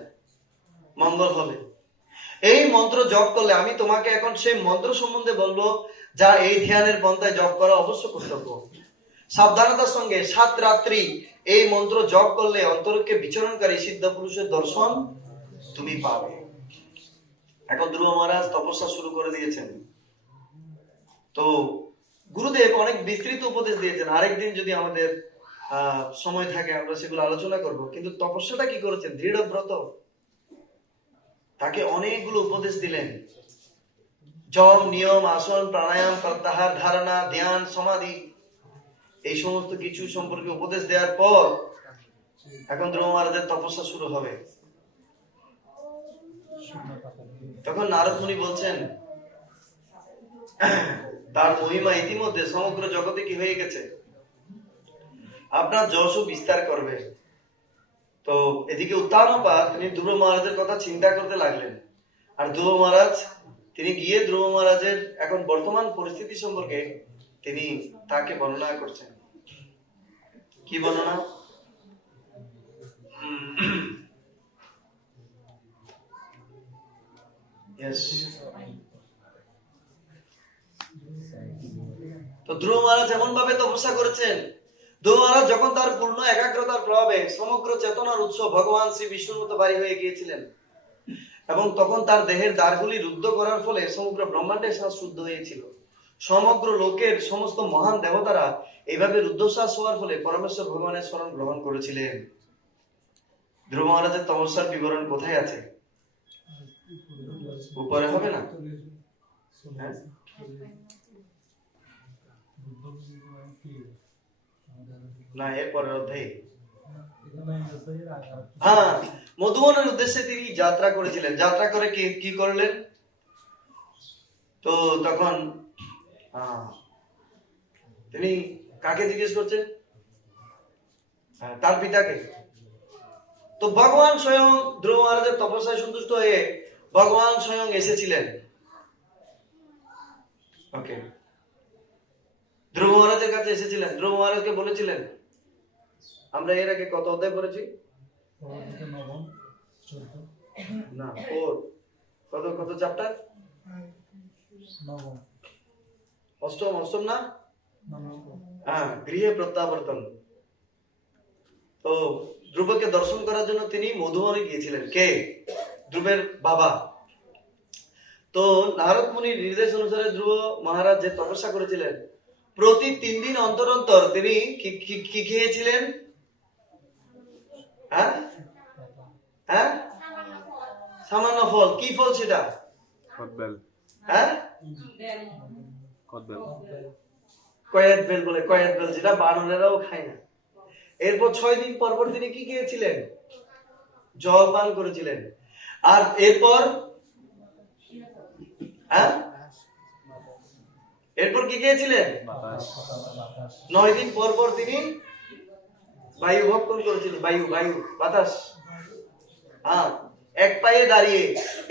মঙ্গল হবে। এই মন্ত্র জপ করলে, আমি তোমাকে এখন সেই মন্ত্র সম্বন্ধে বলবো যা এই ধ্যানের পন্থায় জপ করা অবশ্য কর্তব্য। সাবধানতার সঙ্গে 7 রাত্রি এই মন্ত্র জপ করলে অন্তরকে বিচরণকারী সিদ্ধ পুরুষের দর্শন তুমি পাবে। এখন ধ্রুব মহারাজ তপস্যা শুরু করে দিয়েছেন। তো গুরুদেব অনেক বিস্তৃত উপদেশ দিয়েছেন। আরেকদিন যদি আমাদের সময় থাকে আমরা সেগুলো আলোচনা করব। কিন্তু তপস্যাটা কি করেছেন? দৃঢ়ব্রত। তাকে অনেকগুলো উপদেশ দিলেন। যম, নিয়ম, আসন, প্রাণায়াম, প্রত্যাহার, ধারণা, ধ্যান, সমাধি, এই সমস্ত কিছু সম্পর্কে উপদেশ দেওয়ার পর এখন ধ্রুব মহারাজের তপস্যা শুরু হবে। তখন নারদ মুনি বলছেন, তার মহিমা ইতিমধ্যে সমগ্র জগতে কি হয়ে গেছে, আপনার যশ বিস্তার করবে। তো এদিকে উত্তানপাদ তিনি ধ্রুব মহারাজের কথা চিন্তা করতে লাগলেন। আর ধ্রুব মহারাজ তিনি গিয়ে ধ্রুব মহারাজের এখন বর্তমান পরিস্থিতি সম্পর্কে তিনি তাকে বর্ণনা করছেন। কি বর্ণনা? Yes. তো ধ্রুব মহারাজ এমন ভাবে তপস্যা করেছেন, ধ্রুব মহারাজ যখন তার পূর্ণ একাগ্রতার প্রভাবে সমগ্র চেতনার উৎস ভগবান শ্রী বিষ্ণুর মতো বাড়ি হয়ে গিয়েছিলেন, এবং তখন তার দেহের দ্বারগুলি রুদ্ধ করার ফলে সমগ্র ব্রহ্মাণ্ডের শ্বাস শুদ্ধ হয়েছিল। সমগ্র লোকের সমস্ত মহান দেবতারা এইভাবে রুদ্ধশ্বাস হওয়ার ফলে পরমেশ্বর ভগবানের শরণ গ্রহণ করেছিলেন। ধ্রুব মহারাজের তপস্যার বিবরণ কোথায় আছে? উপরে হবে না? হ্যাঁ? না, এর পরের অধ্যায়ে। হ্যাঁ, মধুবনের উদ্দেশ্যে তিনি যাত্রা করেছিলেন। যাত্রা করে কি করলেন? তো তখন তিনি কাকে জিজ্ঞেস করছেন? তার পিতাকে। তো ভগবান স্বয়ং ধ্রুব মহারাজের তপস্যায় সন্তুষ্ট হয়ে ভগবান স্বয়ং এসেছিলেন। ওকে, ধ্রুব মহারাজের কাছে এসেছিলেন, ধ্রুব মহারাজকে বলেছিলেন, আমরা এর আগে কত অধ্যায় পড়েছি? না, কত চ্যাপ্টার? অষ্টম না? হ্যাঁ, গৃহে প্রত্যাবর্তন। তো ধ্রুবকে দর্শন করার জন্য তিনি মধুবনে গিয়েছিলেন। কে? ধ্রুবের বাবা। তো নারদ মুনির নির্দেশ অনুসারে ধ্রুব মহারাজ যে তপস্যা করেছিলেন, প্রতি 3 দিন অন্তর অন্তর তিনি কি খেয়েছিলেন? হ্যাঁ হ্যাঁ, সামান্য ফল। কি ফল সেটা? হ্যাঁ, কয়েদ বেল বলে, কয়েদ বেল, যেটা বানরেরাও খায় না। এরপর 6 দিন পর পর তিনি কি খেয়েছিলেন? জল পান করেছিলেন। আর এরপর কি খেয়েছিলেন? 9 দিন পর পর তিনি বায়ু ভক্ষণ করেছিলেন। বায়ু বাতাস। হ্যাঁ, এক পায়ে দাঁড়িয়ে।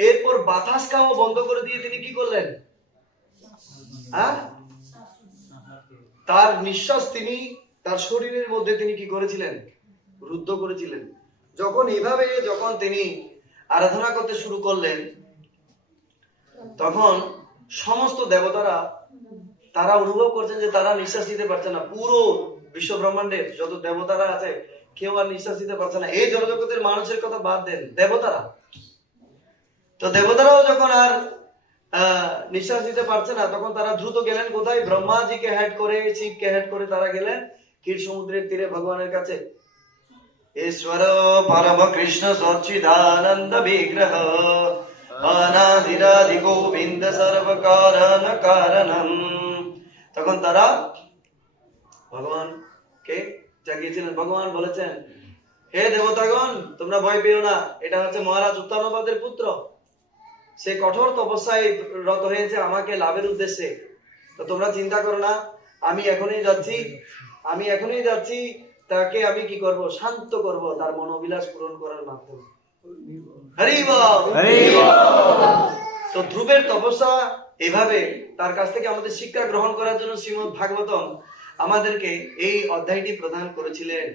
এরপর বাতাস খাওয়া বন্ধ করে দিয়ে তিনি কি করলেন? তার নিঃশ্বাস তিনি তার শরীরের মধ্যে তিনি কি করেছিলেন? রুদ্ধ করেছিলেন। যখন তিনি আরাধনা করতে শুরু করলেন, তখন সমস্ত দেবতারা তারা অনুভব করছেন যে তারা নিঃশ্বাস নিতে পারছে না। পুরো বিশ্ব ব্রহ্মাণ্ডের যত দেবতারা আছে কেউ আর নিঃশ্বাস নিতে পারছে না। এই জগতের মানুষের কথা বাদ দেন, দেবতারা। তো দেবতারাও যখন আর নিঃশ্বাস নিতে পারছে না, তখন তারা দ্রুত গেলেন কোথায়? ব্রহ্মাজিকে হেড করে, শিবকে হেড করে তারা গেলেন ক্ষীর সমুদ্রের তীরে ভগবানের কাছে। ঈশ্বর পরম কৃষ্ণ সচ্চিদানন্দ বিগ্রহ অনাদিরাদি গোবিন্দ সর্বকারণ কারণম। তখন তারা ভগবানকে জাগিয়েছিলেন। ভগবান বলেছেন, হে দেবতাগণ, তোমরা ভয় পেও না, এটা হচ্ছে মহারাজ উত্তানপাদের পুত্র। সে কঠোর তপস্যায় রত হয়েছে আমাকে লাভের উদ্দেশ্যে। তো তোমরা চিন্তা করো না, আমি এখনই যাচ্ছি তাকে আমি কি করব? শান্ত করব, তার মনোবিলাস পূরণ করার মাধ্যমে। হরি বল। তো ধ্রুবের তপস্যা এভাবে, তার কাছ থেকে আমাদের শিক্ষা গ্রহণ করার জন্য শ্রীমদ্ ভাগবতম আমাদেরকে এই অধ্যায়টি প্রদান করেছিলেন।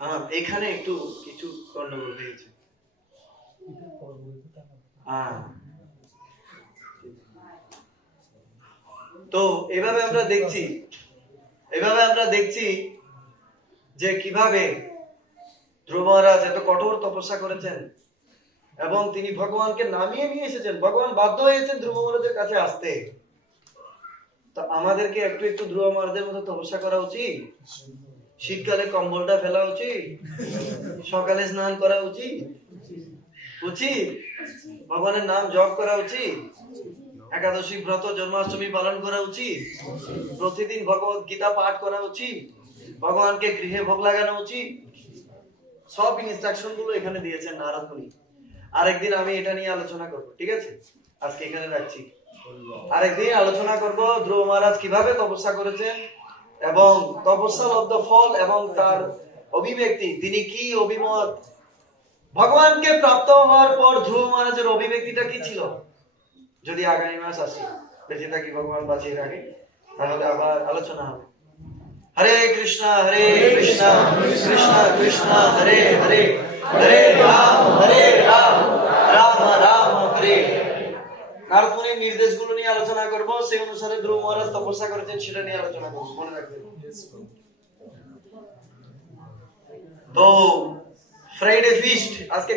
হ্যাঁ, এখানে একটু কিছু গন্ডগোল হয়েছে। তো এভাবে আমরা দেখছি যে কিভাবে ধ্রুব মহারাজ এত কঠোর তপস্যা করেছেন এবং তিনি ভগবানকে নামিয়ে নিয়ে এসেছেন। ভগবান বাধ্য হয়েছেন ধ্রুব মহারাজের কাছে আসতে। তো আমাদেরকে একটু একটু ধ্রুব মহারাজের মতো তপস্যা করা উচিত। শীতকালে কম্বলটা ফেলা উচিত, সকালে স্নান করা উচিত, ভগবানের নাম জপ করা উচিত, একাদশী ব্রত জন্মাষ্টমী পালন করা উচিত, প্রতিদিন ভগবত গীতা পাঠ করা উচিত, ভগবানকে গৃহে ভোগ লাগানো উচিত। সব ইনস্ট্রাকশন গুলো এখানে দিয়েছেন নারদ মুনি। আরেকদিন আমি এটা নিয়ে আলোচনা করব, ঠিক আছে? আজকে এখানে রাখছি। আরেকদিন আলোচনা করব ধ্রুব মহারাজ কিভাবে তপস্যা করেছেন এবং তপস্যালব্ধ ফল এবং তার অভিব্যক্তি, তিনি কি অভিমত, ভগবানকে প্রাপ্ত হওয়ার পর ধ্রুব মহারাজের অভিব্যক্তিটা কি ছিল। যদি আগামী মাস আসি, বেঁচে থাকি, ভগবান বাঁচিয়ে রাখে, তাহলে আবার আলোচনা হবে। হরে কৃষ্ণ কৃষ্ণ কৃষ্ণ হরে হরে, হরে রাম রাম রাম পারি? নারদ মুনির নির্দেশগুলো নিয়ে আলোচনা করব, সেই অনুসারে ধ্রুব মহারাজ তপস্যা করেছেন সেটা নিয়ে আলোচনা করব, মনে রাখবেন। তো ফ্রাইডে ফিস্ট আজকে